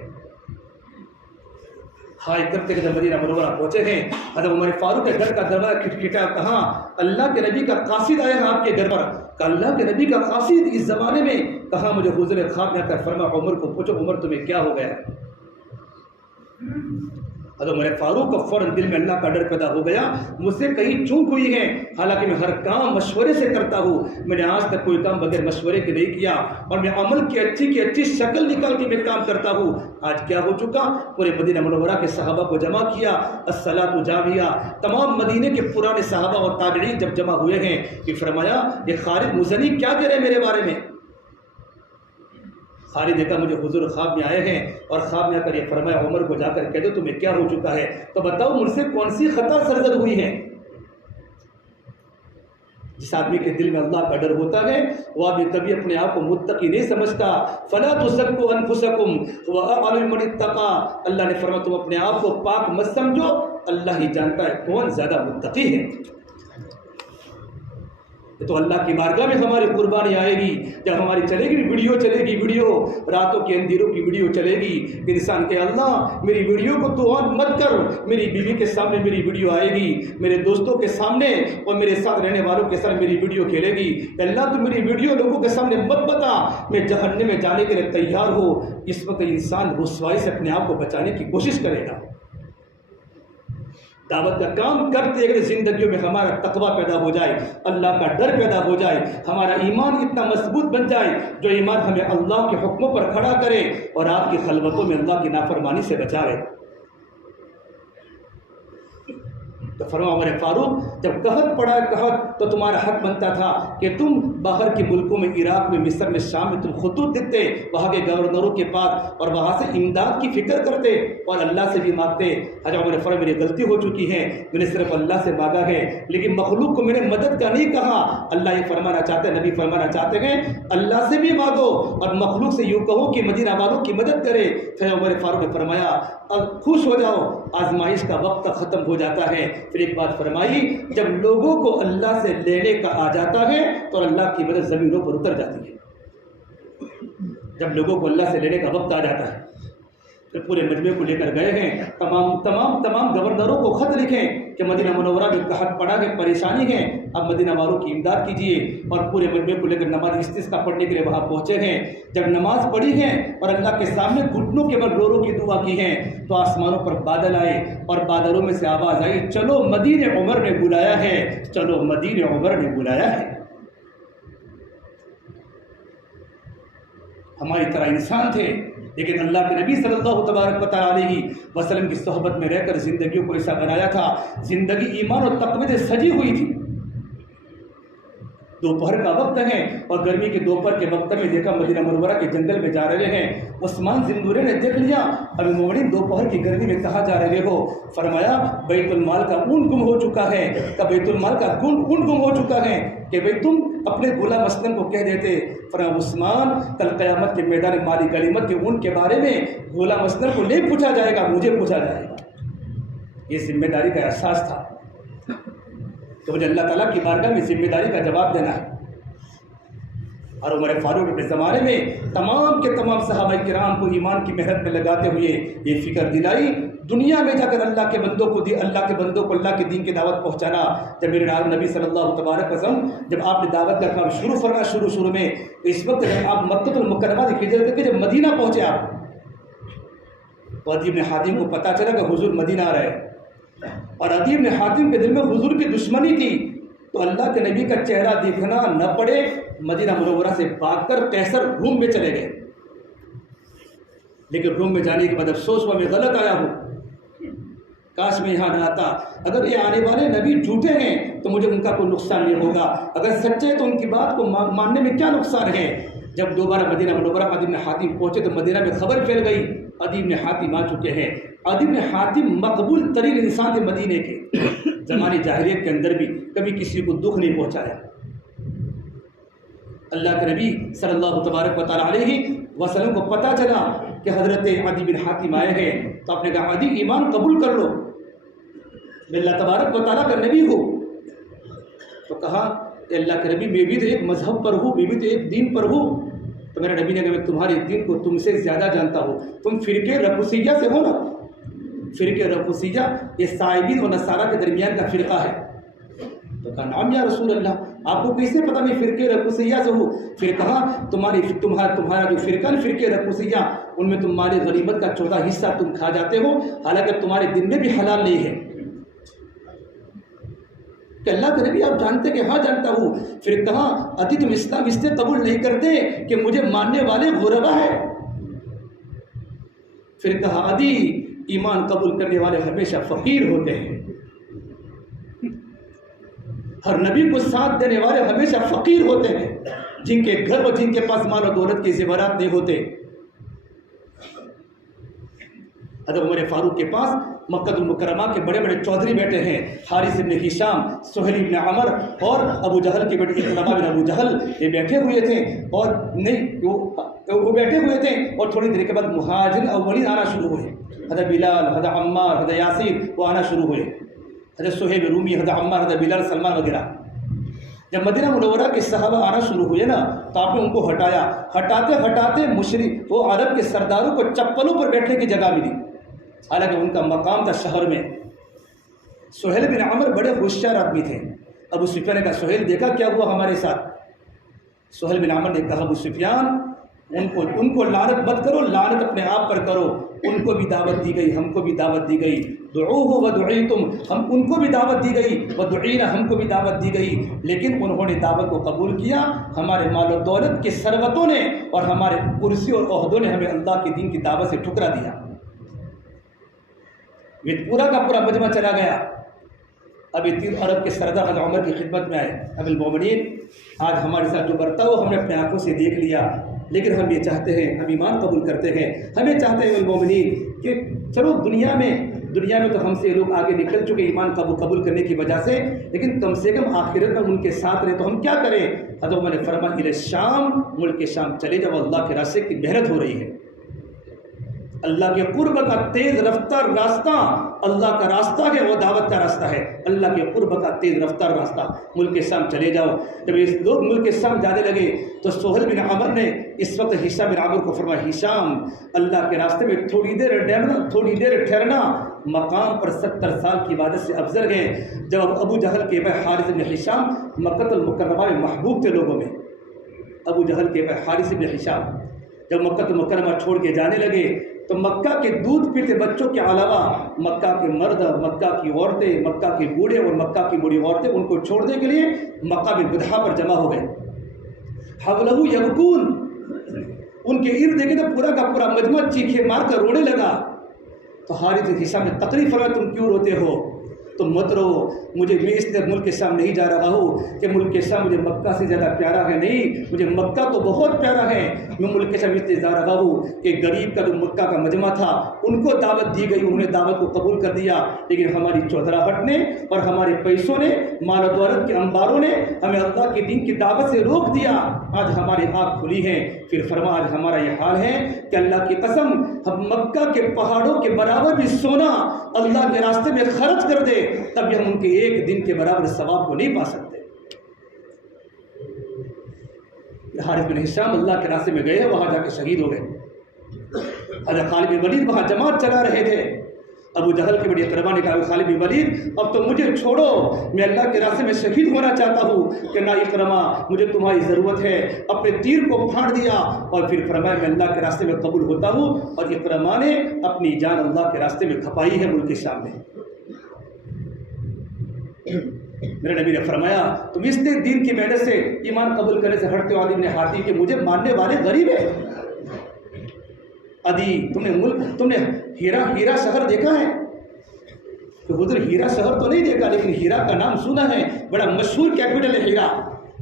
ہائے کرتے جب مدینہ منورہ پہنچے ہیں، حضرت عمر فاروق کے گھر کا دروازہ کھٹکھٹا، کہاں اللہ کے نبی کا قاصد آیا ہے آپ کے گھر پر؟ کہ اللہ کے نبی کا قاصد اس زمانے میں؟ کہاں مجھے حضور خواب میں آ کر فرما عمر کو پوچھو عمر تمہیں کیا ہو گیا ہے؟ حضرت عمر فاروق کو فوراً دل میں اللہ کا ڈر پیدا ہو گیا، مجھ سے کہیں چوک ہوئی ہے، حالانکہ میں ہر کام مشورے سے کرتا ہوں، میں نے آج تک کوئی کام بغیر مشورے کے نہیں کیا، اور میں عمل کی اچھی شکل نکال کے میں کام کرتا ہوں۔ آج کیا ہو چکا؟ پورے مدینہ منورہ کے صحابہ کو جمع کیا، الصلاۃ جامعہ، تمام مدینے کے پرانے صحابہ اور تابعین جب جمع ہوئے ہیں کہ فرمایا یہ خالد مزنی کیا کہہ رہے ہیں میرے بارے میں؟ خالد دیکھا مجھے حضور خواب میں آئے ہیں، اور خواب میں آ کر یہ فرمایا عمر کو جا کر کہہ دو تمہیں کیا ہو چکا ہے، تو بتاؤ مجھ سے کون سی خطا سرزد ہوئی ہے؟ جس آدمی کے دل میں اللہ کا ڈر ہوتا ہے وہ آدمی کبھی اپنے آپ کو متقی نہیں سمجھتا۔ فلا تزکوا انفسکم هو اعلم بمن اتقى، اللہ نے فرمایا تم اپنے آپ کو پاک مت سمجھو، اللہ ہی جانتا ہے کون زیادہ متقی ہے۔ تو اللہ کی بارگاہ میں ہماری قربانی آئے گی جب ہماری چلے گی ویڈیو چلے گی، ویڈیو راتوں کے اندھیروں کی ویڈیو چلے گی، انسان کہ اللہ میری ویڈیو کو تو آن مت کر، میری بیوی کے سامنے میری ویڈیو آئے گی، میرے دوستوں کے سامنے اور میرے ساتھ رہنے والوں کے سامنے میری ویڈیو کھیلے گی، اللہ تو میری ویڈیو لوگوں کے سامنے مت بتا، میں جہنم میں جانے کے لیے تیار ہو۔ اس وقت انسان رسوائی سے اپنے آپ کو بچانے کی کوشش کرے گا۔ دعوت کا کام کرتے اگر زندگیوں میں ہمارا تقویٰ پیدا ہو جائے، اللہ کا ڈر پیدا ہو جائے، ہمارا ایمان اتنا مضبوط بن جائے جو ایمان ہمیں اللہ کے حکموں پر کھڑا کرے اور آپ کی خلوتوں میں اللہ کی نافرمانی سے بچائے۔ تو فرما عمر فاروق جب قحط پڑا قحط تو تمہارا حق بنتا تھا کہ تم باہر کے ملکوں میں، عراق میں، مصر میں، شام میں تم خطوط لکھتے وہاں کے گورنروں کے پاس اور وہاں سے امداد کی فکر کرتے اور اللہ سے بھی مانگتے۔ حضرت عمر فرما میری غلطی ہو چکی ہے، میں نے صرف اللہ سے مانگا ہے لیکن مخلوق کو میں نے مدد کا نہیں کہا۔ اللہ یہ فرمانا چاہتے ہیں، نبی فرمانا چاہتے ہیں اللہ سے بھی مانگو اور مخلوق سے یوں کہو کہ مدینہ والوں کی مدد کرے۔ پھر عمر فاروق نے فرمایا اب خوش ہو جاؤ، آزمائش کا وقت ختم ہو جاتا ہے۔ پھر ایک بات فرمائی جب لوگوں کو اللہ سے لینے کا آ جاتا ہے تو اللہ کی مدد زمینوں پر اتر جاتی ہے۔ جب لوگوں کو اللہ سے لینے کا وقت آ جاتا ہے پھر پورے مجمع کو لے کر گئے ہیں، تمام گورنروں کو خط لکھیں کہ مدینہ منورہ میں قحط پڑا ہے، پریشانی ہے، اب مدینہ والوں کی امداد کیجیے، اور پورے مجمع کو لے کر نماز استسقاء پڑھنے کے لیے وہاں پہنچے ہیں۔ جب نماز پڑھی ہے اور اللہ کے سامنے گھٹنوں کے بل رو رو کی دعا کی ہے تو آسمانوں پر بادل آئے اور بادلوں میں سے آواز آئی چلو مدینہ عمر نے بلایا ہے، چلو مدینہ عمر نے بلایا ہے۔ ہماری طرح انسان تھے لیکن اللہ کے نبی صلی اللہ تبارک و تعالی علیہ وسلم کی صحبت میں رہ کر زندگیوں کو ایسا بنایا تھا، زندگی ایمان اور تقوی سے سجی ہوئی تھی۔ دوپہر کا وقت ہے اور گرمی کے دوپہر کے وقت میں دیکھا مدینہ منورہ کے جنگل میں جا رہے ہیں، عثمان ذی نے دیکھ لیا، ابھی مومنین دوپہر کی گرمی میں کہاں جا رہے ہو؟ فرمایا بیت المال کا اون گم ہو چکا ہے، کہ بیت المال کا اون گم ہو چکا ہے کہ بھئی تم اپنے غلام اسلم کو کہہ دیتے۔ فرمایا عثمان کل قیامت کے میدان مالی غنیمت کے اون کے بارے میں غلام اسلم کو نہیں پوچھا جائے گا، مجھے پوچھا جائے گا۔ یہ ذمہ داری کا احساس تھا تو مجھے اللہ تعالیٰ کی بارگاہ میں ذمہ داری کا جواب دینا ہے۔ اور عمر فاروق اپنے زمانے میں تمام کے تمام صحابہ کرام کو ایمان کی محنت میں لگاتے ہوئے یہ فکر دلائی، دنیا میں جا کر اللہ کے بندوں کو اللہ کے بندوں کو اللہ کے دین کی دعوت پہنچانا۔ جب میرے نبی صلی اللہ تبارک وسلم جب آپ نے دعوت کا کام شروع شروع میں اس وقت جب آپ مکہ المکرمہ سے ہجرت کر کے جب مدینہ پہنچے آپ تو عدی بن حاتم کو پتہ چلا کہ حضور مدینہ آ رہے اور عدی بن حاتم کے دل میں حضور کی دشمنی تھی، تو اللہ کے نبی کا چہرہ دیکھنا نہ پڑے مدینہ منورہ سے بھاگ کر قیصر روم میں چلے گئے۔ لیکن روم میں جانے کے بعد افسوس ہوا میں غلط آیا ہوں، کاش میں یہاں نہ آتا۔ اگر یہ آنے والے نبی جھوٹے ہیں تو مجھے ان کا کوئی نقصان نہیں ہوگا، اگر سچے ہیں تو ان کی بات کو ماننے میں کیا نقصان ہے۔ جب دوبارہ مدینہ منورہ عدی بن حاتم پہنچے تو مدینہ میں خبر پھیل گئی عدی بن حاتم آ چکے ہیں۔ عدی بن حاتم مقبول ترین انسان تھے مدینے کے، زمانے جاہلیت کے اندر بھی کبھی کسی کو دکھ نہیں پہنچایا۔ اللہ کے نبی صلی اللہ تبارک و تعالی علیہ وسلم کو پتہ چلا کہ حضرت عدی بن حاتم آئے ہیں تو آپ نے کہا عدی ایمان قبول کر لو، میں اللہ تبارک و تعالیٰ کا نبی ہوں۔ تو کہا کہ اللہ کے نبی میں بھی تو ایک مذہب پر ہوں، میں بھی تو ایک دین پر ہوں۔ تو میرے نبی نے کہا میں تمہارے دین کو تم سے زیادہ جانتا ہوں، تم فرقے رفوسیہ سے ہو نا۔ فرقے رفوسیہ یہ صائبین اور نصارہ کے درمیان کا فرقہ ہے۔ تو کہا نعم یا رسول اللہ، آپ کو کیسے پتہ میں فرقے رفوسیہ سے ہوں؟ پھر کہا تمہارا جو فرقہ فرقے رفوسیہ ان میں تمہاری غنیمت کا 14 حصہ تم کھا جاتے ہو، حالانکہ تمہارے دن میں بھی حلال نہیں ہے۔ کہ اللہ کے نبی آپ جانتے کہ ہاں جانتا ہوں۔ پھر کہا عدی تم اسلام اس لیے قبول نہیں کرتے کہ مجھے ماننے والے غربا ہے۔ پھر کہا عدی ایمان قبول کرنے والے ہمیشہ فقیر ہوتے ہیں، ہر نبی کو ساتھ دینے والے ہمیشہ فقیر ہوتے ہیں، جن کے گھر اور جن کے پاس مال و دولت کے زیورات نہیں ہوتے۔ حضرت عمر فاروق کے پاس مکہ المکرمہ کے بڑے بڑے چودھری بیٹے ہیں، حارث بن ہشام، سہیل بن عمر اور ابو جہل کے بیٹے اکرمہ بن ابو جہل، یہ بیٹھے ہوئے تھے اور وہ بیٹھے ہوئے تھے اور تھوڑی دیر کے بعد مہاجرین اولین آنا شروع ہوئے، حضرت بلال، حضرت عمار، حضرت یاسر وہ آنا شروع ہوئے، حضرت سہیب رومی، حضرت عمار، حضرت بلال، سلمان وغیرہ۔ جب مدینہ منورہ کے صحابہ آنا شروع ہوئے نا تو آپ نے ان کو ہٹایا، ہٹاتے ہٹاتے مشرک وہ عرب کے سرداروں کو چپلوں پر بیٹھنے کی جگہ ملی، حالانکہ ان کا مقام تھا شہر میں۔ سہیل بن عمر بڑے ہوشیار آدمی تھے۔ ابو سفیان نے کہا سہیل دیکھا کیا ہوا ہمارے ساتھ؟ سہیل بن عمر نے کہا ابو سفیان ان کو لعنت مت کرو، لعنت اپنے آپ پر کرو، ان کو بھی دعوت دی گئی، ہم کو بھی دعوت دی گئی، دعوہ ودعیتم، ہم ان کو بھی دعوت دی گئی، ودعینا ہم کو بھی دعوت دی گئی، لیکن انہوں نے دعوت کو قبول کیا۔ ہمارے مال و دولت کی ثروتوں نے اور ہمارے کرسی اور عہدوں نے ہمیں اللہ کے دین کی دعوت سے ٹھکرا دیا۔ یہ پورا کا پورا مجمع چلا گیا۔ اب یہ 3 عرب کے سردار حضرت عمر کی خدمت میں آئے، اب المومنین آج ہمارے ساتھ جو برتاؤ ہم نے اپنے آنکھوں سے دیکھ لیا، لیکن ہم یہ چاہتے ہیں، ہم ایمان قبول کرتے ہیں، ہمیں چاہتے ہیں المومنین کہ چلو دنیا میں تو ہم سے لوگ آگے نکل چکے ایمان قبول کرنے کی وجہ سے، لیکن کم سے کم آخرت میں ان کے ساتھ رہے تو ہم کیا کریں؟ حضرت عمر نے فرمایا الی شام، ملک شام چلے جاؤ، اللہ کے راستے کی محنت ہو رہی ہے، اللہ کے قرب کا تیز رفتار راستہ اللہ کا راستہ ہے، وہ دعوت کا راستہ ہے، اللہ کے قرب کا تیز رفتار راستہ، ملک شام چلے جاؤ۔ جب یہ لوگ ملک شام جانے لگے تو سہیل بن عمر نے اس وقت ہشام بن عمر کو فرمایا ہشام اللہ کے راستے میں تھوڑی دیر ٹھہرنا، مقام پر 70 سال کی عبادت سے افضل ہے۔ جب ابو جہل کے بھائی حارث بن ہشام مکہ المکرمہ میں محبوب تھے لوگوں میں، ابو جہل کے بھائی حارث بن ہشام جب مکہ المکرمہ چھوڑ کے جانے لگے تو مکہ کے دودھ پیتے بچوں کے علاوہ مکہ کے مرد، مکہ کی عورتیں، مکہ کے بوڑھے اور مکہ کی بوڑھی عورتیں ان کو چھوڑنے کے لیے مکہ میں بدھا پر جمع ہو گئے، حولہ یبکون، ان کے ارد گرد پورا کا پورا مجمع چیخے مار کر رونے لگا۔ تو حارث ہشام نے تقریر فرمایا تم کیوں روتے ہو؟ تم مت رو، میں اس لیے ملک شام نہیں جا رہا ہوں کہ ملک شام مجھے مکہ سے زیادہ پیارا ہے، نہیں، مجھے مکہ تو بہت پیارا ہے، میں ملک شام اس لیے جا رہا ہوں کہ غریب کا جو مکہ کا مجمع تھا ان کو دعوت دی گئی، انہوں نے دعوت کو قبول کر دیا، لیکن ہماری چودراہٹ نے اور ہمارے پیسوں نے، مال و دولت کے انباروں نے ہمیں اللہ کے دین کی دعوت سے روک دیا۔ آج ہماری آنکھ کھلی ہے، پھر فرما آج ہمارا یہ حال ہے کہ اللہ کی قسم ہم مکہ کے پہاڑوں کے برابر بھی سونا اللہ کے راستے میں خرچ کر دے تب بھی ہم ان کے ایک دن کے برابر ثواب کو نہیں پا سکتے۔ حارث بن ہشام اللہ کے راستے میں گئے، وہاں جا کے شہید ہو گئے۔ حضرت خالد بن ولید وہاں جماعت چلا رہے تھے، ابو جہل کی بڑی اقربا نے کہا خالد بن ولید اب تو مجھے چھوڑو، میں اللہ کے راستے میں شہید ہونا چاہتا ہوں۔ کہ نہ اقرما مجھے تمہاری ضرورت ہے، اپنے تیر کو پھاڑ دیا اور پھر فرمایا میں اللہ کے راستے میں قبول ہوتا ہوں، اور اقرما نے اپنی جان اللہ کے راستے میں کھپائی ہے ملک شام میں۔ میرے نبی نے فرمایا تم اس دین کی محنت سے ایمان قبول کرنے سے ہٹتے ہو۔ عدی بن حاتم کہ مجھے ماننے والے غریب ہیں۔ عدی تم نے ہیرا شہر دیکھا ہے؟ کہ حضور ہیرا شہر تو نہیں دیکھا، لیکن ہیرا کا نام سنا ہے، بڑا مشہور کیپٹل ہے ہیرا۔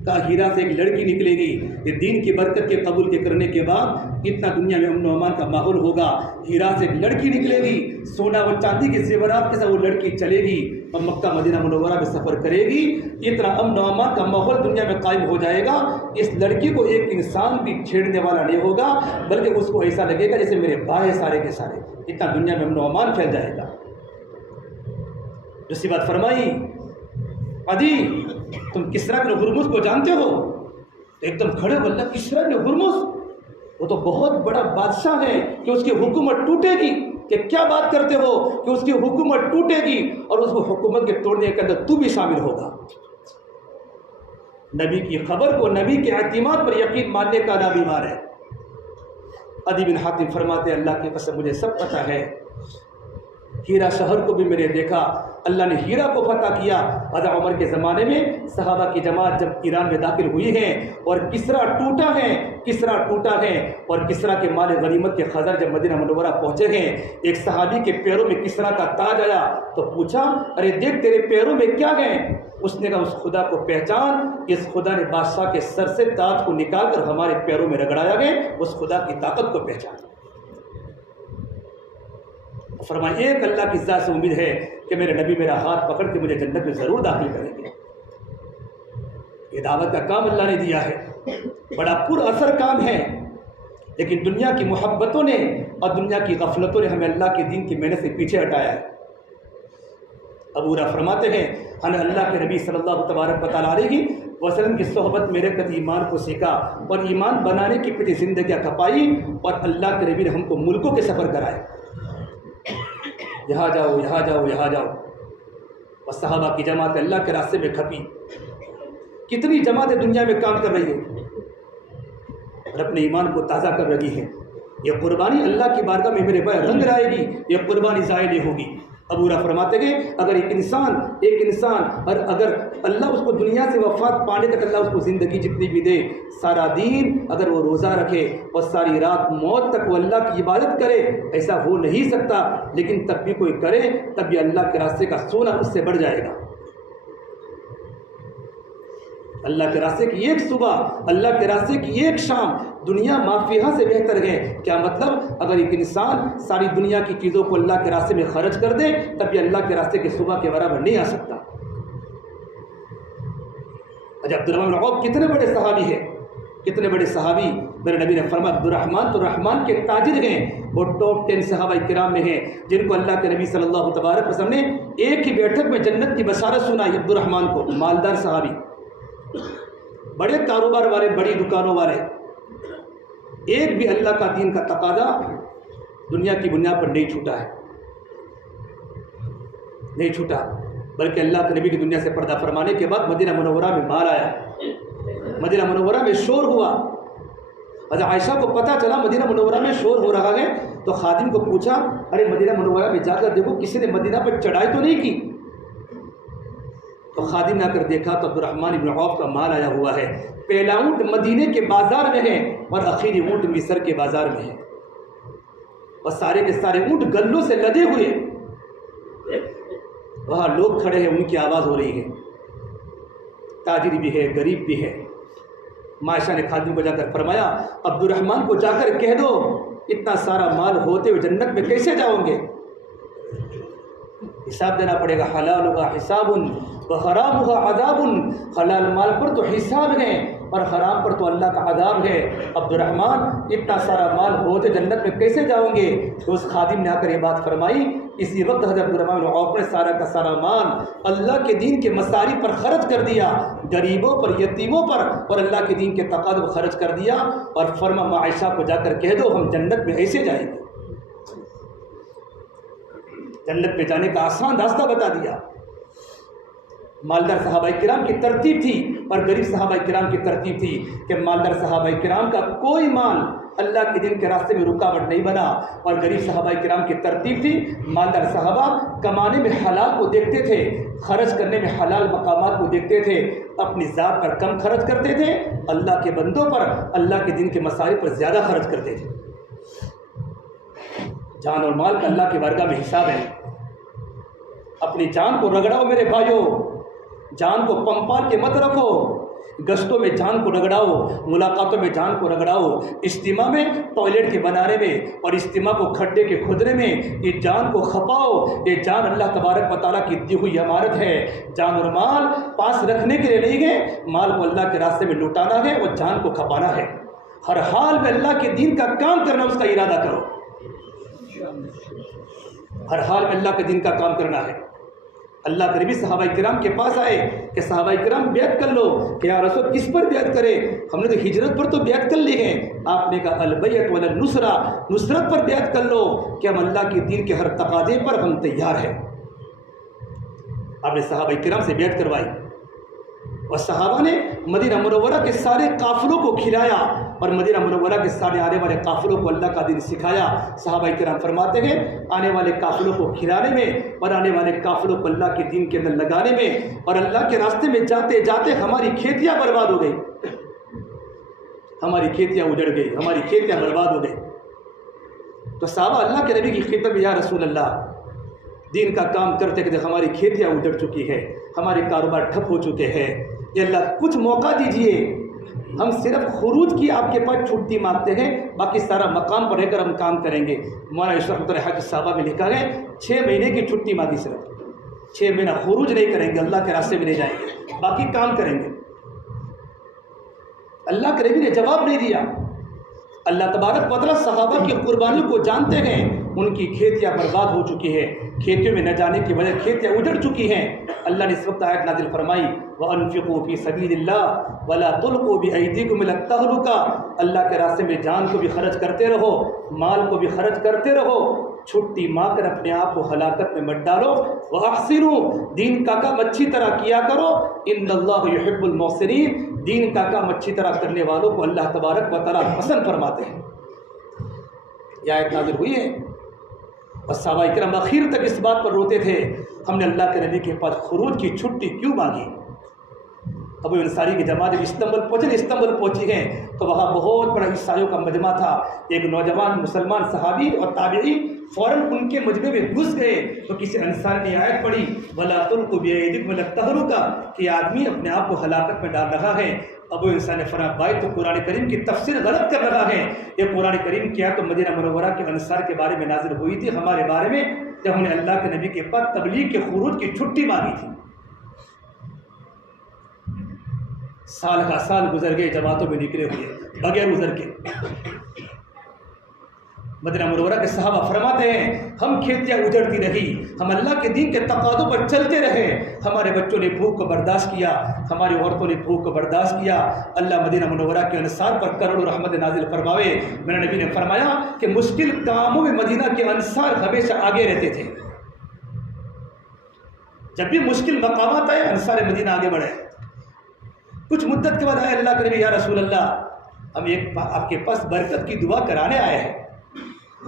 کہا ہیرا سے ایک لڑکی نکلے گی، یہ دین کی برکت کے قبول کے کرنے کے بعد اتنا دنیا میں امن و امان کا ماحول ہوگا۔ ہیرا سے ایک لڑکی نکلے گی، سونا و چاندی کے زیورات کے ساتھ وہ لڑکی چلے گی اور مکہ مدینہ منورہ میں سفر کرے گی، اتنا امن و امان کا ماحول دنیا میں قائم ہو جائے گا، اس لڑکی کو ایک انسان بھی چھیڑنے والا نہیں ہوگا، بلکہ اس کو ایسا لگے گا جیسے میرے بھائی سارے کے سارے، اتنا دنیا میں امن و امان پھیل جائے گا۔ دوسری بات فرمائی عدی تم کسریٰ بن ہرمز کو جانتے ہو؟ ایک دم کھڑے ہو، اللہ کسریٰ بن ہرمز وہ تو بہت بڑا بادشاہ ہے کہ اس کی حکومت ٹوٹے گی، کہ کیا بات کرتے ہو کہ اس کی حکومت ٹوٹے گی اور اس کو حکومت کے توڑنے کے اندر تو بھی شامل ہوگا۔ نبی کی خبر کو، نبی کے اعتماد پر یقین ماننے کا نام ایمان ہے۔ عدی بن حاتم فرماتے ہیں اللہ کی قسم مجھے سب پتہ ہے، ہیرا شہر کو بھی میں نے دیکھا، اللہ نے ہیرا کو فتح کیا۔ حضرت عمر کے زمانے میں صحابہ کی جماعت جب ایران میں داخل ہوئی ہے اور کسریٰ ٹوٹا ہے اور کسریٰ کے مال غنیمت کے خزانے جب مدینہ منورہ پہنچے ہیں، ایک صحابی کے پیروں میں کسریٰ کا تاج آیا تو پوچھا ارے دیکھ تیرے پیروں میں کیا ہے؟ اس نے کہا اس خدا کو پہچان، اس خدا نے بادشاہ کے سر سے تاج کو نکال کر ہمارے پیروں میں رگڑایا ہے، اس خدا کی طاقت کو پہچان۔ فرمایا ایک اللہ کی ذات سے امید ہے کہ میرے نبی میرا ہاتھ پکڑ کے مجھے جنت میں ضرور داخل کریں گے۔ یہ دعوت کا کام اللہ نے دیا ہے، بڑا پر اثر کام ہے، لیکن دنیا کی محبتوں نے اور دنیا کی غفلتوں نے ہمیں اللہ کے دین کی محنت سے پیچھے ہٹایا ہے۔ ابو ہریرہ فرماتے ہیں ہمیں اللہ کے نبی صلی اللہ تبارک و تعالیٰ علیہ وسلم کی صحبت میں رہ کر ایمان کو سیکھا اور ایمان بنانے کی پھر زندگیاں کھپائی اور اللہ کے نبی نے ہم کو ملکوں کے سفر کرائے، یہاں جاؤ یہاں جاؤ یہاں جاؤ، اور صحابہ کی جماعت اللہ کے راستے میں کھپی۔ کتنی جماعتیں دنیا میں کام کر رہی ہیں اور اپنے ایمان کو تازہ کر رہی ہیں۔ یہ قربانی اللہ کی بارگاہ میں میرے بھائی رنگ لائے گی، یہ قربانی ضائع نہیں ہوگی۔ ابو ہریرہ فرماتے ہیں اگر ایک انسان اور اگر اللہ اس کو دنیا سے وفات پانے تک اللہ اس کو زندگی جتنی بھی دے، سارا دین اگر وہ روزہ رکھے اور ساری رات موت تک وہ اللہ کی عبادت کرے، ایسا ہو نہیں سکتا، لیکن تب بھی کوئی کرے تب بھی اللہ کے راستے کا سونا اس سے بڑھ جائے گا۔ اللہ کے راستے کی ایک صبح، اللہ کے راستے کی ایک شام دنیا مافیہ سے بہتر ہے۔ کیا مطلب؟ اگر ایک انسان ساری دنیا کی چیزوں کو اللہ کے راستے میں خرچ کر دے تب بھی اللہ کے راستے کی صبح کے برابر نہیں آ سکتا۔ عبدالرحمن بن عوف کتنے بڑے صحابی ہیں، کتنے بڑے صحابی۔ میرے نبی نے فرمایا عبدالرحمن تو رحمان کے تاجر ہیں، وہ ٹاپ 10 صحابہ کرام میں ہیں جن کو اللہ کے نبی صلی اللہ تبارک وسلم نے ایک ہی بیٹھک میں جنت کی بشارت سنائی۔ عبدالرحمن کو مالدار صحابی، بڑے کاروبار والے، بڑی دکانوں والے، ایک بھی اللہ کا دین کا تقاضا دنیا کی بنیاد پر نہیں چھوٹا ہے، نہیں چھوٹا، بلکہ اللہ کے نبی کی دنیا سے پردہ فرمانے کے بعد مدینہ منورہ میں مال آیا، مدینہ منورہ میں شور ہوا۔ حضرت عائشہ کو پتہ چلا مدینہ منورہ میں شور ہو رہا ہے تو خادم کو پوچھا ارے مدینہ منورہ میں جا کر دیکھو کسی نے مدینہ پر چڑھائی تو نہیں کی؟ تو خادم نے آ کر دیکھا تو عبدالرحمن بن عوف کا مال آیا ہوا ہے۔ پہلا اونٹ مدینے کے بازار میں ہے اور آخری اونٹ مصر کے بازار میں ہے، اور سارے کے سارے اونٹ گلوں سے لدے ہوئے، وہاں لوگ کھڑے ہیں، ان کی آواز ہو رہی ہے، تاجر بھی ہے، غریب بھی ہے۔ عائشہ نے خادم کو جا کر فرمایا عبدالرحمن کو جا کر کہہ دو اتنا سارا مال ہوتے ہوئے جنت میں کیسے جاؤں گے؟ حساب دینا پڑے گا، حلال ہوگا حساب و حرام ہوگا عذاب۔ حلال مال پر تو حساب ہے اور حرام پر تو اللہ کا عذاب ہے۔ عبدالرحمن اتنا سارا مال ہوتے جنت میں کیسے جاؤں گے؟ تو اس خادم نے آ کر یہ بات فرمائی۔ اسی وقت حضرت عبدالرحمن بن عوف نے سارا کا سارا مال اللہ کے دین کے مصاری پر خرچ کر دیا، غریبوں پر، یتیموں پر، اور اللہ کے دین کے تقاضے پر خرچ کر دیا، اور فرما عائشہ کو جا کر کہہ دو ہم جنت میں ایسے جائیں گے۔ جنت میں جانے کا آسان راستہ بتا دیا۔ مالدار صحابہ کرام کی ترتیب تھی اور غریب صحابہ کرام کی ترتیب تھی کہ مالدار صحابہ کرام کا کوئی مال اللہ کے دین کے راستے میں رکاوٹ نہیں بنا، اور غریب صحابہ کرام کی ترتیب تھی مالدار صحابہ کمانے میں حلال کو دیکھتے تھے، خرچ کرنے میں حلال مقامات کو دیکھتے تھے، اپنی ذات پر کم خرچ کرتے تھے، اللہ کے بندوں پر، اللہ کے دین کے مسائل پر زیادہ خرچ کرتے تھے۔ جان اور مال کا اللہ کی بارگاہ میں حساب ہے۔ اپنی جان کو رگڑاؤ میرے بھائیوں، جان کو پمپال کے مت رکھو، گشتوں میں جان کو رگڑاؤ، ملاقاتوں میں جان کو رگڑاؤ، اجتماع میں ٹوائلٹ کے بنانے میں اور اجتماع کو کھڈے کے کھودنے میں یہ جان کو کھپاؤ۔ یہ جان اللہ تبارک و تعالیٰ کی دی ہوئی امانت ہے۔ جان اور مال پاس رکھنے کے لیے نہیں ہے، مال کو اللہ کے راستے میں لوٹانا ہے اور جان کو کھپانا ہے۔ ہر حال میں اللہ کے دین کا کام کرنا، اس کا ارادہ کرو، ہر حال میں اللہ کے دین کا کام کرنا ہے۔ اللہ کے نبی صحابہ کرام کے پاس آئے کہ صحابہ کرام بیعت کر لو، کہ یا رسول کس پر بیعت کرے؟ ہم نے تو ہجرت پر تو بیعت کر لی ہے۔ آپ نے کہا البیعۃ ولی النصرہ، نصرت پر بیعت کر لو کہ ہم اللہ کے دین کے ہر تقاضے پر ہم تیار ہیں۔ آپ نے صحابہ کرام سے بیعت کروائی اور صحابہ نے مدینہ منورہ کے سارے قافلوں کو کھلایا اور مدینہ منورہ کے سارے آنے والے قافلوں کو اللہ کا دین سکھایا۔ صحابہ کرام فرماتے ہیں آنے والے قافلوں کو کھلانے میں اور آنے والے قافلوں کو اللہ کے دین کے اندر لگانے میں اور اللہ کے راستے میں جاتے جاتے ہماری کھیتیاں برباد ہو گئی، ہماری کھیتیاں اجڑ گئی، ہماری کھیتیاں برباد ہو گئی۔ تو صحابہ اللہ کے نبی کی خدمت میں یا رسول اللہ دین کا کام کرتے کرتے ہماری کھیتیاں اجڑ چکی ہے، ہمارے کاروبار ٹھپ ہو چکے ہیں، یا اللہ کچھ موقع دیجئے، ہم صرف خروج کی آپ کے پاس چھٹی مانگتے ہیں، باقی سارا مقام پر رہ کر ہم کام کریں گے۔ مولانا اشرف الحق صحابہ میں لکھا ہے 6 مہینے کی چھٹی مانگی، صرف 6 مہینہ خروج نہیں کریں گے، اللہ کے راستے میں نہیں جائیں گے، باقی کام کریں گے۔ اللہ کے نبی نے جواب نہیں دیا۔ اللہ تبارک و تعالیٰ صحابہ کی قربانی کو جانتے ہیں ان کی کھیتیاں برباد ہو چکی ہیں، کھیتیوں میں نہ جانے کی وجہ کھیتیاں اجڑ چکی ہیں۔ اللہ نے اس وقت آیت نازل فرمائی وَأَنفِقُوا فِي سَبِيلِ اللَّهِ وَلَا تُلْقُوا بِأَيْدِيكُمْ إِلَى التَّهْلُكَةِ، اللہ کے راستے میں جان کو بھی خرچ کرتے رہو، مال کو بھی خرچ کرتے رہو، چھٹی مار کر اپنے آپ کو ہلاکت میں مت ڈالو۔ وَأَحْسِنُوا، دین کا کام اچھی طرح کیا کرو، إِنَّ اللَّهَ يُحِبُّ الْمُحْسِنِينَ، دین کا کام اچھی طرح کرنے والوں کو اللہ تبارک و تعالیٰ پسند فرماتے ہیں۔ یہ آیت نازل ہوئی ہے اور صحابہ کرام آخر تک اس بات پر روتے تھے، ہم نے اللہ کے نبی کے پاس خروج کی چھٹی کیوں مانگی؟ ابو انصاری کی جماعت استنبول پہنچی ہیں تو وہاں بہت بڑا عیسائیوں کا مجمع تھا۔ ایک نوجوان مسلمان صحابی اور تابعی فوراً ان کے مجمع میں گھس گئے تو کسی انصار نے آیت پڑھی وَلَا تُلْقُوا بِأَيْدِيكُمْ إِلَى التَّهْلُكَةِ کہ آدمی اپنے آپ کو ہلاکت میں ڈال رہا ہے۔ ابو انصار نے فرمایا بھائی تو قرآن کریم کی تفسیر غلط کر رہا ہے، یہ قرآن کریم کیا تو مدینہ منورہ کے انصار کے بارے میں نازل ہوئی تھی، ہمارے بارے میں جب ہم نے اللہ کے نبی کے پاس تبلیغ کے خروج کی چھٹی مانگی تھی۔ سال کا سال گزر گئے، جماعتوں میں نکلے ہوئے بغیر عذر کے۔ مدینہ منورہ کے صحابہ فرماتے ہیں ہم کھیتیاں اجڑتی رہی، ہم اللہ کے دین کے تقاضوں پر چلتے رہے، ہمارے بچوں نے بھوک کو برداشت کیا، ہماری عورتوں نے بھوک کو برداشت کیا، اللہ مدینہ منورہ کے انصار پر کروڑوں رحمت نازل فرماوے۔ میرے نبی نے فرمایا کہ مشکل کاموں میں مدینہ کے انصار ہمیشہ آگے رہتے تھے، جب بھی مشکل مقامات آئے انصار مدینہ آگے بڑھے۔ کچھ مدت کے بعد آئے اللہ کے نبی یا رسول اللہ ہم آپ کے پاس برکت کی دعا کرانے آئے ہیں،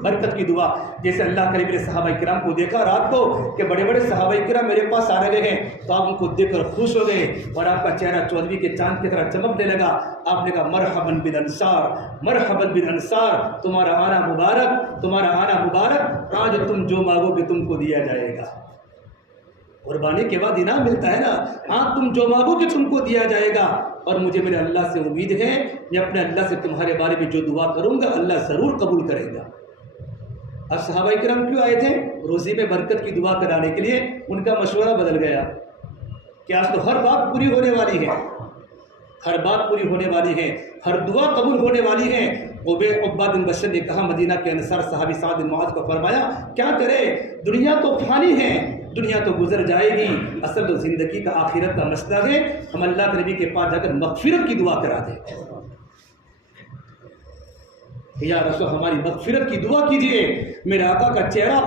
برکت کی دعا۔ جیسے اللہ کے نبی نے صحابہ کرام کو دیکھا رات کو کہ بڑے بڑے صحابہ کرام میرے پاس آ رہے ہیں تو آپ ان کو دیکھ کر خوش ہو گئے اور آپ کا چہرہ 14ویں کے چاند کی طرح چمکنے لگا۔ آپ نے کہا مرحباً بالانصار، مرحباً بالانصار، تمہارا آنا مبارک، تمہارا آنا مبارک، آج تم جو مانگو گے تم کو دیا جائے گا۔ قربانی کے بعد انعام ملتا ہے نا، ہاں تم جو مانگو گے تم کو دیا جائے گا، اور مجھے میرے اللہ سے امید ہے میں اپنے اللہ سے تمہارے بارے میں جو دعا کروں گا اللہ ضرور قبول کرے گا۔ اب صحابہ کرام کیوں آئے تھے؟ روزی میں برکت کی دعا کرانے کے لیے۔ ان کا مشورہ بدل گیا کہ آج تو ہر بات پوری ہونے والی ہے، ہر بات پوری ہونے والی ہے، ہر دعا قبول ہونے والی ہے۔ عقبہ بن بشر نے کہا مدینہ کے انصار صحابی سعد بن معاذ کو فرمایا کیا کرے، دنیا تو فانی ہے، دنیا تو گزر جائے گی، اصل تو زندگی کا آخرت کا مسئلہ ہے، ہم اللہ کے نبی کے پاس جا کر مغفرت کی دعا کرا دیں۔ یا رسول ہماری مغفرت کی دعا کیجئے۔ میرے آقا کا چہرہ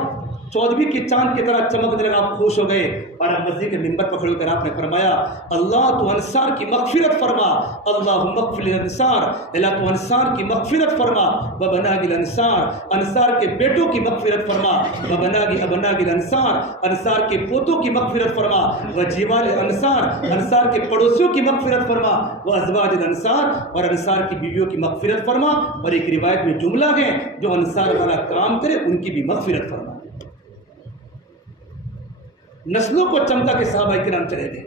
14ویں کے چاند کی طرح چمکنے لگا، آپ خوش ہو گئے اور اب مسجد کے منبر پر کھڑے ہو کر آپ نے فرمایا اللہ تو انصار کی مغفرت فرما، اللہم اغفر للانصار، اللہ تو انصار کی مغفرت فرما، وبناء الانصار، انصار کے بیٹوں کی مغفرت فرما، وبناء الانصار، انصار کے پوتوں کی مغفرت فرما، وجوال انصار، انصار کے پڑوسیوں کی مغفرت فرما، وازواج الانصار، اور انصار کی بیویوں کی مغفرت فرما۔ اور ایک روایت میں جملہ ہے جو انصار والا کام کرے ان کی بھی مغفرت فرما۔ نسلوں کو چمکا کے صحابہ کرام چلے گئے،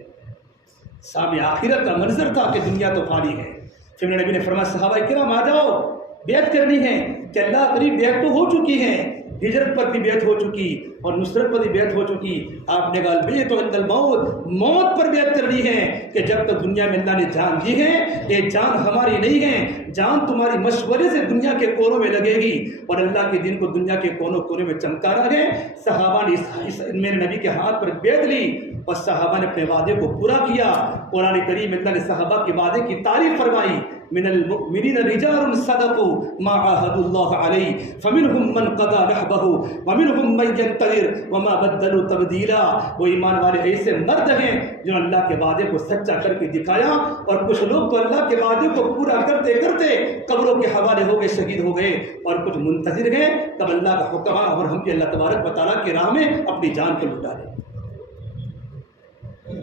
سامنے آخرت کا منظر تھا کہ دنیا تو فانی ہے۔ پھر میرے نبی نے فرمایا صحابہ کرام آ جاؤ، بیعت کرنی ہے کہ اللہ قریب بیعت تو ہو چکی ہے، ہجرت پر بھی بیعت ہو چکی اور نصرت پر بھی بیعت ہو چکی۔ آپ نے کہا البیعۃ عند الموت، موت پر بیعت کرنی ہے کہ جب تک دنیا میں اللہ نے جان دی ہے یہ جان ہماری نہیں ہے، جان تمہاری مشورے سے دنیا کے کونوں میں لگے گی اور اللہ کے دین کو دنیا کے کونوں کونے میں چمکانا ہے۔ صحابہ نے میرے نبی کے ہاتھ پر بیعت لی اور صحابہ نے اپنے وعدے کو پورا کیا۔ قرآن کریم اللہ نے صحابہ کے وعدے کی تعریف فرمائی، من المؤمنین رجال صدقوا ما عاهدوا الله علیہ فمنهم من قضى نحبه ومنهم من ينتظر وما بدلوا تبدیلا۔ وہ ایمان والے ایسے مرد ہیں جنہوں نے اللہ کے وعدے کو سچا کر کے دکھایا، اور کچھ لوگ تو اللہ کے وعدے کو پورا کرتے کرتے قبروں کے حوالے ہو گئے، شہید ہو گئے، اور کچھ منتظر ہیں کب اللہ کا حکم اور ہم بھی اللہ تبارک و تعالیٰ کی راہ میں اپنی جان کو لٹا دیں۔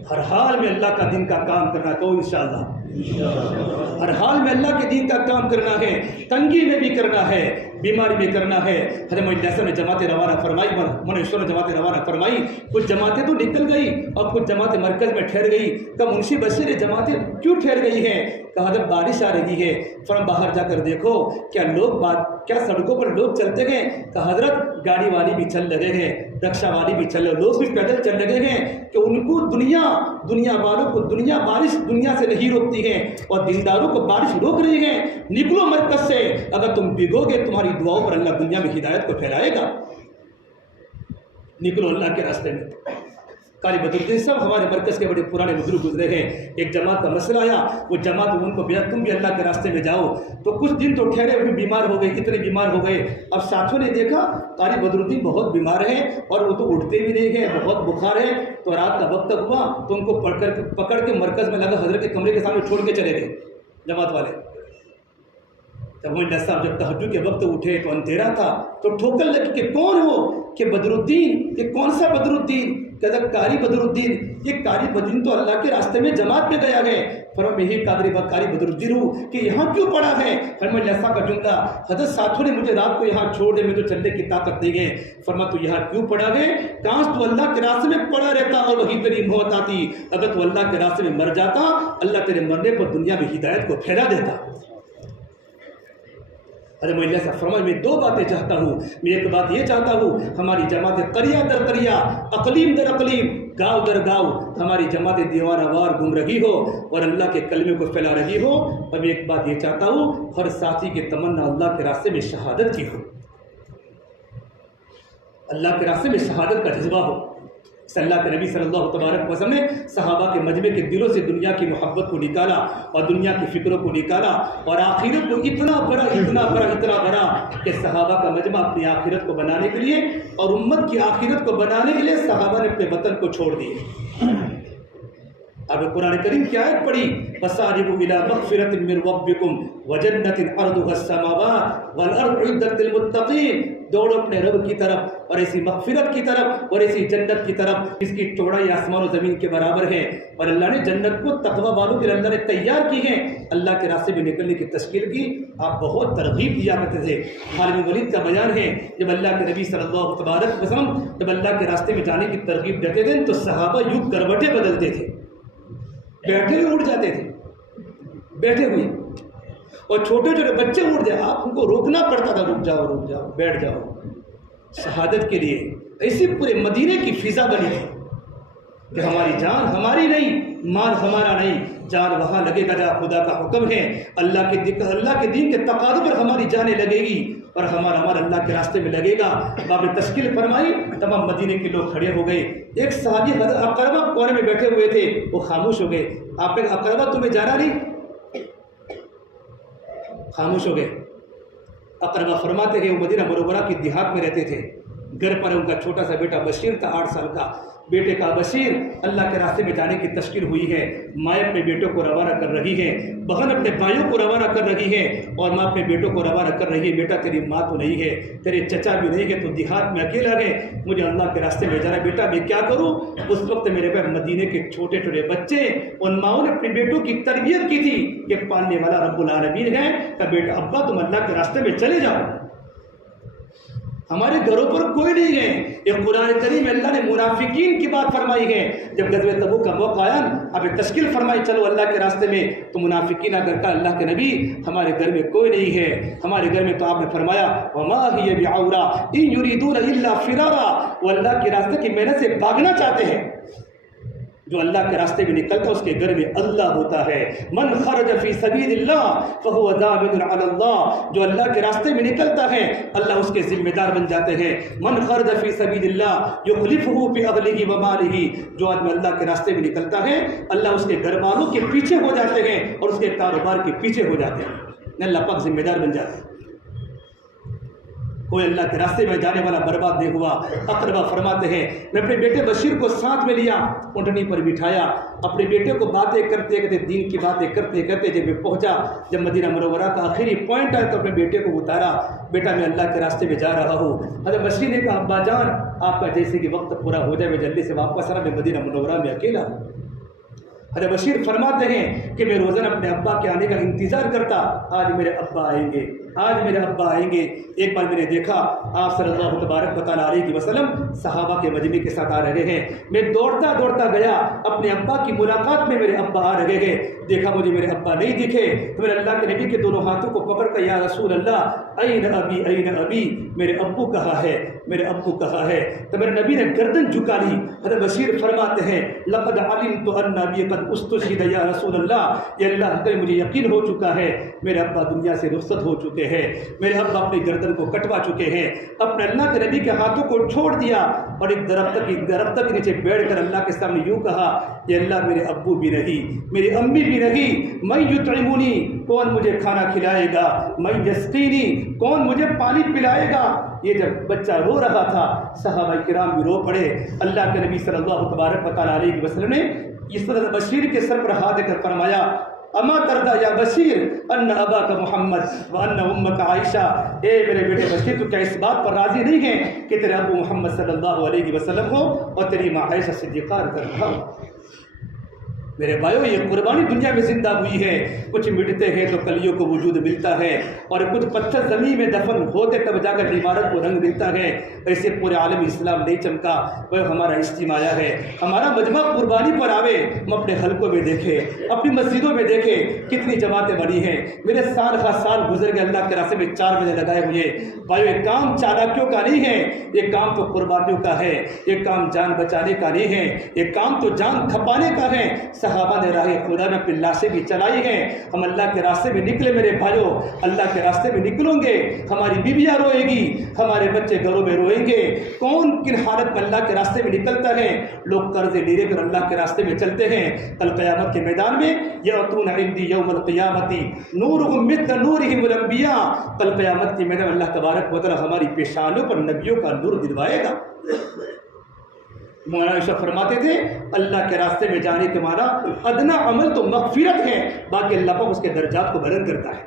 ہر حال میں اللہ کا دین کا کام کرنا تو انشاءاللہ، ہر حال میں اللہ کے دین کا کام کرنا ہے، تنگی میں بھی کرنا ہے، بیماری میں کرنا ہے۔ حضرت محمد نے جماعتیں روانہ فرمائی، منشور نے جماعتیں روانہ فرمائی، کچھ جماعتیں تو نکل گئی اور کچھ جماعتیں مرکز میں ٹھہر گئی۔ کب منشی بشیر جماعتیں کیوں ٹھہر گئی ہیں؟ کہا جب بارش آ رہی ہے، فرم باہر جا کر دیکھو کیا لوگ کیا سڑکوں پر لوگ چلتے ہیں؟ کہا حضرت گاڑی والی بھی چل لگے ہیں، رکشہ والی بھی چل لگے، لوگ بھی پیدل چل لگے ہیں کہ ان کو دنیا والوں کو بارش دنیا سے نہیں روکتی ہے اور دینداروں کو بارش روک رہی ہے۔ نکلو مرکز سے، اگر تم بھگو گے تمہاری دعاؤں پر اللہ دنیا میں ہدایت کو پھیلائے گا۔ نکلو اللہ کے راستے میں۔ قاری بدرالدین صاحب ہمارے مرکز کے بڑے پرانے بزرگ گزرے ہیں، ایک جماعت کا مسئلہ آیا، وہ جماعت ان کو بھیا تم بھی اللہ کے راستے میں جاؤ، تو کچھ دن تو ٹھہرے ہوئے بیمار ہو گئے، اتنے بیمار ہو گئے۔ اب ساتھیوں نے دیکھا قاری بدرالدین بہت بیمار ہیں اور وہ تو اٹھتے بھی نہیں ہیں، بہت بخار ہے، تو رات کا وقت ہوا تو ان کو پکڑ کے مرکز میں لگا حضرت کے کمرے کے سامنے چھوڑ کے چلے گئے جماعت والے۔ جب مولانا صاحب جب تہجد کے وقت اٹھے تو اندھیرا تھا، تو ٹھوکر لگی کہ کون ہو؟ کہ بدرالدین۔ کہ کون سا بدرالدین؟ کہتا قاری بدرالدین۔ یہ قاری بدرالدین تو اللہ کے راستے میں جماعت میں گیا ہے۔ فرمایا یہی قاری بدرالدین ہوں کہ یہاں کیوں پڑا ہے؟ فرمایا ایسا کا جملہ حضرت ساتھوں نے مجھے رات کو یہاں چھوڑ دے، میں تو چلنے کی طاقت نہیں ہے۔ فرمایا تو یہاں کیوں پڑا ہے؟ کاش تو اللہ کے راستے میں پڑا رہتا اور وہی تیری موت آتی۔ اگر تو اللہ کے راستے میں مر جاتا، اللہ تیرے مرنے پر دنیا میں ہدایت کو پھیلا دیتا۔ حضرت مولانا صاحب فرمایا میں دو باتیں چاہتا ہوں، میں ایک بات یہ چاہتا ہوں ہماری جماعت قریہ در قریہ، اقلیم در اقلیم، گاؤں در گاؤں ہماری جماعت دیوانہ وار گھوم رہی ہو اور اللہ کے کلمے کو پھیلا رہی ہو۔ اور میں ایک بات یہ چاہتا ہوں ہر ساتھی کی تمنا اللہ کے راستے میں شہادت کی ہو، اللہ کے راستے میں شہادت کا جذبہ ہو۔ اللہ کے نبی صلی اللہ تبارک وسلم نے صحابہ کے مجمع کے دلوں سے دنیا کی محبت کو نکالا اور دنیا کی فکروں کو نکالا، اور آخرت کو اتنا بڑا کہ صحابہ کا مجمع اپنی آخرت کو بنانے کے لیے اور امت کی آخرت کو بنانے کے لیے صحابہ نے اپنے وطن کو چھوڑ دیے۔ اب قرآن کریم کی آیت پڑھی فَسَارِعُوا إِلَىٰ مَغْفِرَةٍ مِّن رَّبِّكُمْ وَجَنَّةٍ عَرْضُهَا السَّمَاوَاتُ وَالْأَرْضُ أُعِدَّتْ لِلْمُتَّقِينَ۔ دوڑو اپنے رب کی طرف اور ایسی مغفرت کی طرف اور ایسی جنت کی طرف جس کی چوڑائی آسمان و زمین کے برابر ہے، اور اللہ نے جنت کو تقوی والوں کے لیے اللہ نے تیار کی ہے۔ اللہ کے راستے میں نکلنے کی تشکیل کی آپ بہت ترغیب دیا کرتے تھے۔ خالد ولید کا بیان ہے جب اللہ کے نبی صلی اللہ تبارک وسلم جب اللہ کے راستے میں جانے کی ترغیب دیتے تھے تو صحابہ یوں کروٹیں بدلتے تھے، بیٹھے ہوئے اٹھ جاتے تھے، بیٹھے ہوئے، اور چھوٹے چھوٹے بچے اٹھ جائے آپ ان کو روکنا پڑتا تھا، رک جاؤ بیٹھ جاؤ شہادت کے لیے۔ ایسی پورے مدینے کی فضا بنی تھی کہ ہماری جان ہماری نہیں، مال ہمارا نہیں، جان وہاں لگے گا جہاں خدا کا حکم ہے، اللہ کے دین کے تقاضوں پر ہماری جانیں لگے گی اور ہمارا مال اللہ کے راستے میں لگے گا۔ آپ نے تشکیل فرمائی، تمام مدینے کے لوگ کھڑے ہو گئے۔ ایک صحابی حضرت اقربہ کونے میں بیٹھے ہوئے تھے، وہ خاموش ہو گئے۔ آپ نے اقربہ تمہیں جانا نہیں؟ خاموش ہو گئے۔ اقربہ فرماتے ہیں وہ مدینہ منورہ کی دیہات میں رہتے تھے، گھر پر ان کا چھوٹا سا بیٹا بشیر تھا، 8 سال کا۔ بیٹے کا بشیر اللہ کے راستے میں جانے کی تشکیل ہوئی ہے، ماں اپنے بیٹوں کو روانہ کر رہی ہے، بہن اپنے بھائیوں کو روانہ کر رہی ہے، اور ماں اپنے بیٹوں کو روانہ کر رہی ہے۔ بیٹا تیری ماں تو نہیں ہے، تیرے چچا بھی نہیں ہے، تو دیہات میں اکیلا ہے، مجھے اللہ کے راستے میں جانا ہے، بیٹا میں کیا کروں؟ اس وقت میرے پاس مدینے کے چھوٹے چھوٹے بچے، ان ماؤں نے اپنے بیٹوں کی تربیت کی تھی کہ پالنے والا رب العالمین ہے، کہ بیٹا ابا تم اللہ کے راستے میں چلے جاؤ، ہمارے گھروں پر کوئی نہیں ہے۔ یہ قرآن کریم میں اللہ نے منافقین کی بات فرمائی ہے۔ جب غزوہ تبوک کا موقع آیا، اب تشکیل فرمائی چلو اللہ کے راستے میں، تو منافقین اگر کہا اللہ کے نبی ہمارے گھر میں کوئی نہیں ہے، ہمارے گھر میں، تو آپ نے فرمایا وما هي بعورة ان يريدون الا فرارا، وہ اللہ کے راستے کی محنت سے بھاگنا چاہتے ہیں۔ جو اللہ کے راستے میں نکلتا ہے اس کے گھر میں اللہ ہوتا ہے۔ من خرج فی سبیل اللہ فهو ضامن علی اللہ، جو اللہ کے راستے میں نکلتا ہے اللہ اس کے ذمہ دار بن جاتے ہیں۔ من خرج فی سبیل اللہ یخلفہ فی اہلہ ومالہ، جو آدمی اللہ کے راستے میں نکلتا ہے اللہ اس کے گھر والوں کے پیچھے ہو جاتے ہیں اور اس کے کاروبار کے پیچھے ہو جاتے ہیں، اللہ پاک ذمہ دار بن جاتے ہیں۔ کوئی اللہ کے راستے میں جانے والا برباد نہیں ہوا۔ اقربہ فرماتے ہیں میں اپنے بیٹے بشیر کو ساتھ میں لیا، اونٹنی پر بٹھایا، اپنے بیٹے کو باتیں کرتے کرتے دین کی باتیں کرتے کرتے جب میں پہنچا، جب مدینہ منورہ کا آخری پوائنٹ آیا تو اپنے بیٹے کو اتارا، بیٹا میں اللہ کے راستے میں جا رہا ہوں۔ حضرت بشیر نے کہا ابا جان آپ کا جیسے کہ وقت پورا ہو جائے میں جلدی سے واپس آنا، میں مدینہ منورہ میں اکیلا ہوں۔ حضرت بشیر فرماتے ہیں کہ میں روزانہ اپنے ابا کے آنے کا انتظار کرتا، آج میرے ابا آئیں گے، آج میرے ابا آئیں گے۔ ایک بار میں نے دیکھا آپ صلی اللہ تبارک و تعالیٰ علیہ وسلم صحابہ کے مجمع کے ساتھ آ رہے ہیں، میں دوڑتا دوڑتا گیا اپنے ابا کی ملاقات میں، میرے ابا آ رہے ہیں، دیکھا مجھے میرے ابا نہیں دکھے تو میں نے اللہ کے نبی کے دونوں ہاتھوں کو پکڑ کر یا رسول اللہ این ابی این ابی، میرے ابو کہاں ہے، میرے ابو کہاں ہے؟ تو میرے نبی نے گردن جھکا لی۔ حضرت بشیر فرماتے ہیں لقد علمت ان ابی قد قد استشهد یا رسول اللہ، یہ اللہ کے مجھے یقین ہو چکا ہے میرے ابا دنیا سے رخصت ہو چکے ہیں، میرے ابا اپنی گردن کو کٹوا چکے ہیں، اپنے اللہ کے نبی کے ہاتھوں کو چھوڑ دیا اور ایک درخت کے نیچے بیٹھ کر اللہ کے سامنے یوں کہا، یہ اللہ میرے ابو بھی نہیں، میری امی بھی نہیں، من یطعمنی، کون مجھے کھانا کھلائے گا، من یسقینی، کون مجھے پانی پلائے گا۔ یہ جب بچہ رو رہا تھا صحابہ کرام بھی رو پڑے۔ اللہ کے نبی صلی اللہ تبارک و تعالیٰ علیہ وسلم نے اس طرح بشیر کے سر پر ہاتھ دے کر فرمایا، اما ترضا یا بشیر ان اباک محمد وان امک عائشہ، اے میرے بیٹے بشیر تو کیا اس بات پر راضی نہیں ہے کہ تیرے ابو محمد صلی اللہ علیہ وسلم ہو اور تیری ماں عائشہ صدیقہ کر رہا ہو۔ میرے بھائیو، یہ قربانی دنیا میں زندہ ہوئی ہے، کچھ مٹتے ہیں تو کلیوں کو وجود ملتا ہے اور کچھ پتھر زمین میں دفن ہوتے تب جا کر عمارت کو رنگ ملتا ہے۔ ایسے پورے عالم اسلام نہیں چمکا، وہ ہمارا اجتماع آیا ہے، ہمارا مجمع قربانی پر آوے۔ ہم اپنے حلقوں میں دیکھیں، اپنی مسجدوں میں دیکھیں کتنی جماعتیں بنی ہیں۔ میرے سال ہر سال گزر گئے اللہ کے راستے میں 4 مہینے لگائے ہوئے۔ بھائیو، یہ کام چالاکیوں کا نہیں ہے، یہ کام تو قربانیوں کا ہے، یہ کام جان بچانے کا نہیں ہے، یہ کام تو جان کھپانے کا ہے۔ صحابہ نے راہ خدا میں اپنی لاشیں بھی چلائی ہیں۔ ہم اللہ کے راستے میں نکلے میرے بھائیوں، اللہ کے راستے میں نکلوں گے، ہماری بیویاں روئے گی، ہمارے بچے گھروں میں روئیں گے۔ کون کن حالت میں اللہ کے راستے میں نکلتا ہے؟ لوگ قرضے لے کر اللہ کے راستے میں چلتے ہیں۔ کل قیامت کے میدان میں یأتون عندی یوم القیامت نورہم مثل نورہم الانبیاء، کل قیامت کے میدان اللہ تبارک و تعالی ہماری پیشانوں پر نبیوں کا نور دلوائے گا۔ مولانا عائشہ فرماتے تھے اللہ کے راستے میں جانے کے معنی ادنا عمل تو مغفرت ہے، باقی اللہ پاک اس کے درجات کو بلند کرتا ہے۔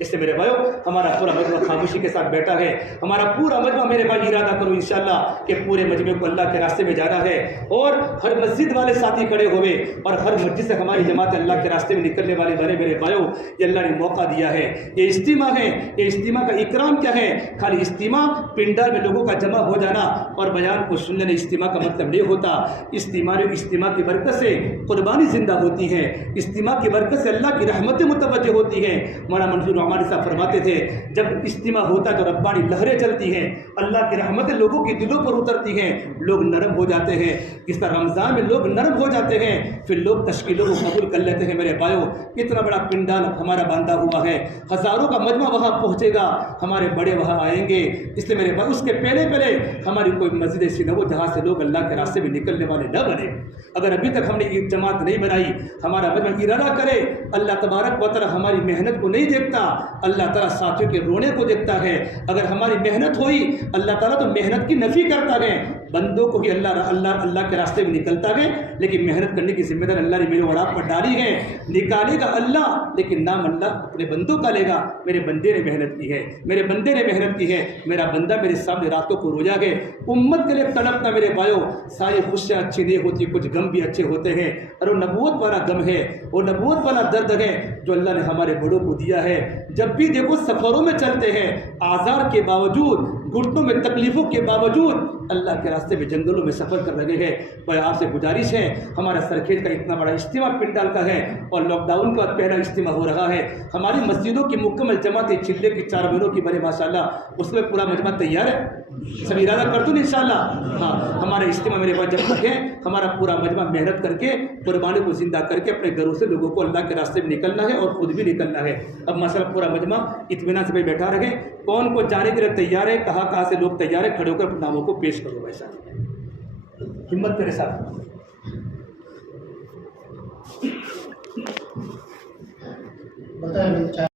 اس سے میرے بھائیو، ہمارا پورا مجمع خاموشی کے ساتھ بیٹھا ہے، ہمارا پورا مجمع میرے بھائی ارادہ کرو انشاءاللہ کہ پورے مجمع کو اللہ کے راستے میں جانا ہے، اور ہر مسجد والے ساتھی کھڑے ہوئے اور ہر مسجد سے ہماری جماعت اللہ کے راستے میں نکلنے والے بنے میرے بھائیو، یہ اللہ نے موقع دیا ہے، یہ اجتماع ہے۔ یہ اجتماع کا اکرام کیا ہے؟ خالی اجتماع پنڈال میں لوگوں کا جمع ہو جانا اور بیان کو سننے اجتماع کا مطلب نہیں ہوتا۔ اجتماع کی برکت سے قربانی زندہ ہوتی ہے، اجتماع کی برکت سے اللہ کی رحمتیں متوجہ ہوتی ہیں۔ مولانا منظور رحمانی صاحب فرماتے تھے جب اجتماع ہوتا ہے تو ربانی لہریں چلتی ہیں، اللہ کی رحمتیں لوگوں کی دلوں پر اترتی ہیں، لوگ نرم ہو جاتے ہیں۔ اس طرح رمضان میں لوگ نرم ہو جاتے ہیں، پھر لوگ تشکیلوں کو قبول کر لیتے ہیں۔ میرے بھائیو، اتنا بڑا پنڈال ہمارا باندھا ہوا ہے، ہزاروں کا مجمع وہاں پہنچے گا، ہمارے بڑے وہاں آئیں گے، اس لیے میرے بھائی اس کے پہلے ہماری کوئی مسجد ایسی نہ ہو جہاں سے لوگ اللہ کے راستے میں نکلنے والے نہ بنے۔ اگر ابھی تک ہم نے ایک جماعت نہیں بنائی، ہمارا مجمع ارادہ کرے، اللہ تبارک و تعالی ہماری محنت کو نہیں دیکھتا، اللہ تعالیٰ ساتھیوں کے رونے کو دیکھتا ہے۔ اگر ہماری محنت ہوئی، اللہ تعالیٰ تو محنت کی نفی کرتا ہے، بندوں کو ہی اللہ کے راستے میں نکلتا ہے، لیکن محنت کرنے کی ذمہ داری اللہ نے میرے اور آپ پر ڈالی ہے۔ نکالے گا اللہ، لیکن نام اللہ اپنے بندوں کا لے گا۔ میرے بندے نے محنت کی ہے، میرے بندے نے محنت کی ہے، میرا بندہ میرے سامنے راتوں کو روجا ہے، امت کے لیے تڑپتا۔ میرے بھائیو، ساری خوشیاں اچھی نہیں ہوتی، کچھ غم بھی اچھے ہوتے ہیں، اور وہ نبوت والا غم ہے، وہ نبوت والا درد ہے جو اللہ نے ہمارے بڑوں کو دیا ہے۔ جب بھی دیکھو سفروں میں چلتے ہیں، آزار کے باوجود، گھٹنوں میں تکلیفوں کے باوجود اللہ کے راستے میں جنگلوں میں سفر کر رہے ہیں۔ بھائی آپ سے گزارش ہے، ہمارا سرکھیل کا اتنا بڑا اجتماع پنڈال کا ہے اور لاک ڈاؤن کا پہلا اجتماع ہو رہا ہے، ہماری مسجدوں کی مکمل جماعت چلے کی 4 مہینوں کی بنے ماشاءاللہ، اس میں پورا مجمع تیار ہے، سب ارادہ کر دوں انشاءاللہ۔ ہاں، ہمارا اجتماع میرے پاس جب تک ہے، ہمارا پورا مجمع محنت کر کے قربانی کو زندہ کر کے اپنے گھروں سے لوگوں کو اللہ کے راستے میں نکلنا ہے اور خود بھی نکلنا ہے۔ اب ماشاءاللہ پورا مجمع اطمینان سے بیٹھا رہے، کون کو جانے کے لیے تیار ہے، کہاں سے لوگ تیار ہے، کھڑے ہو کر اپنے ناموں کو پیش کرو۔ بھائی صاحب ہمت میرے ساتھ بتائیں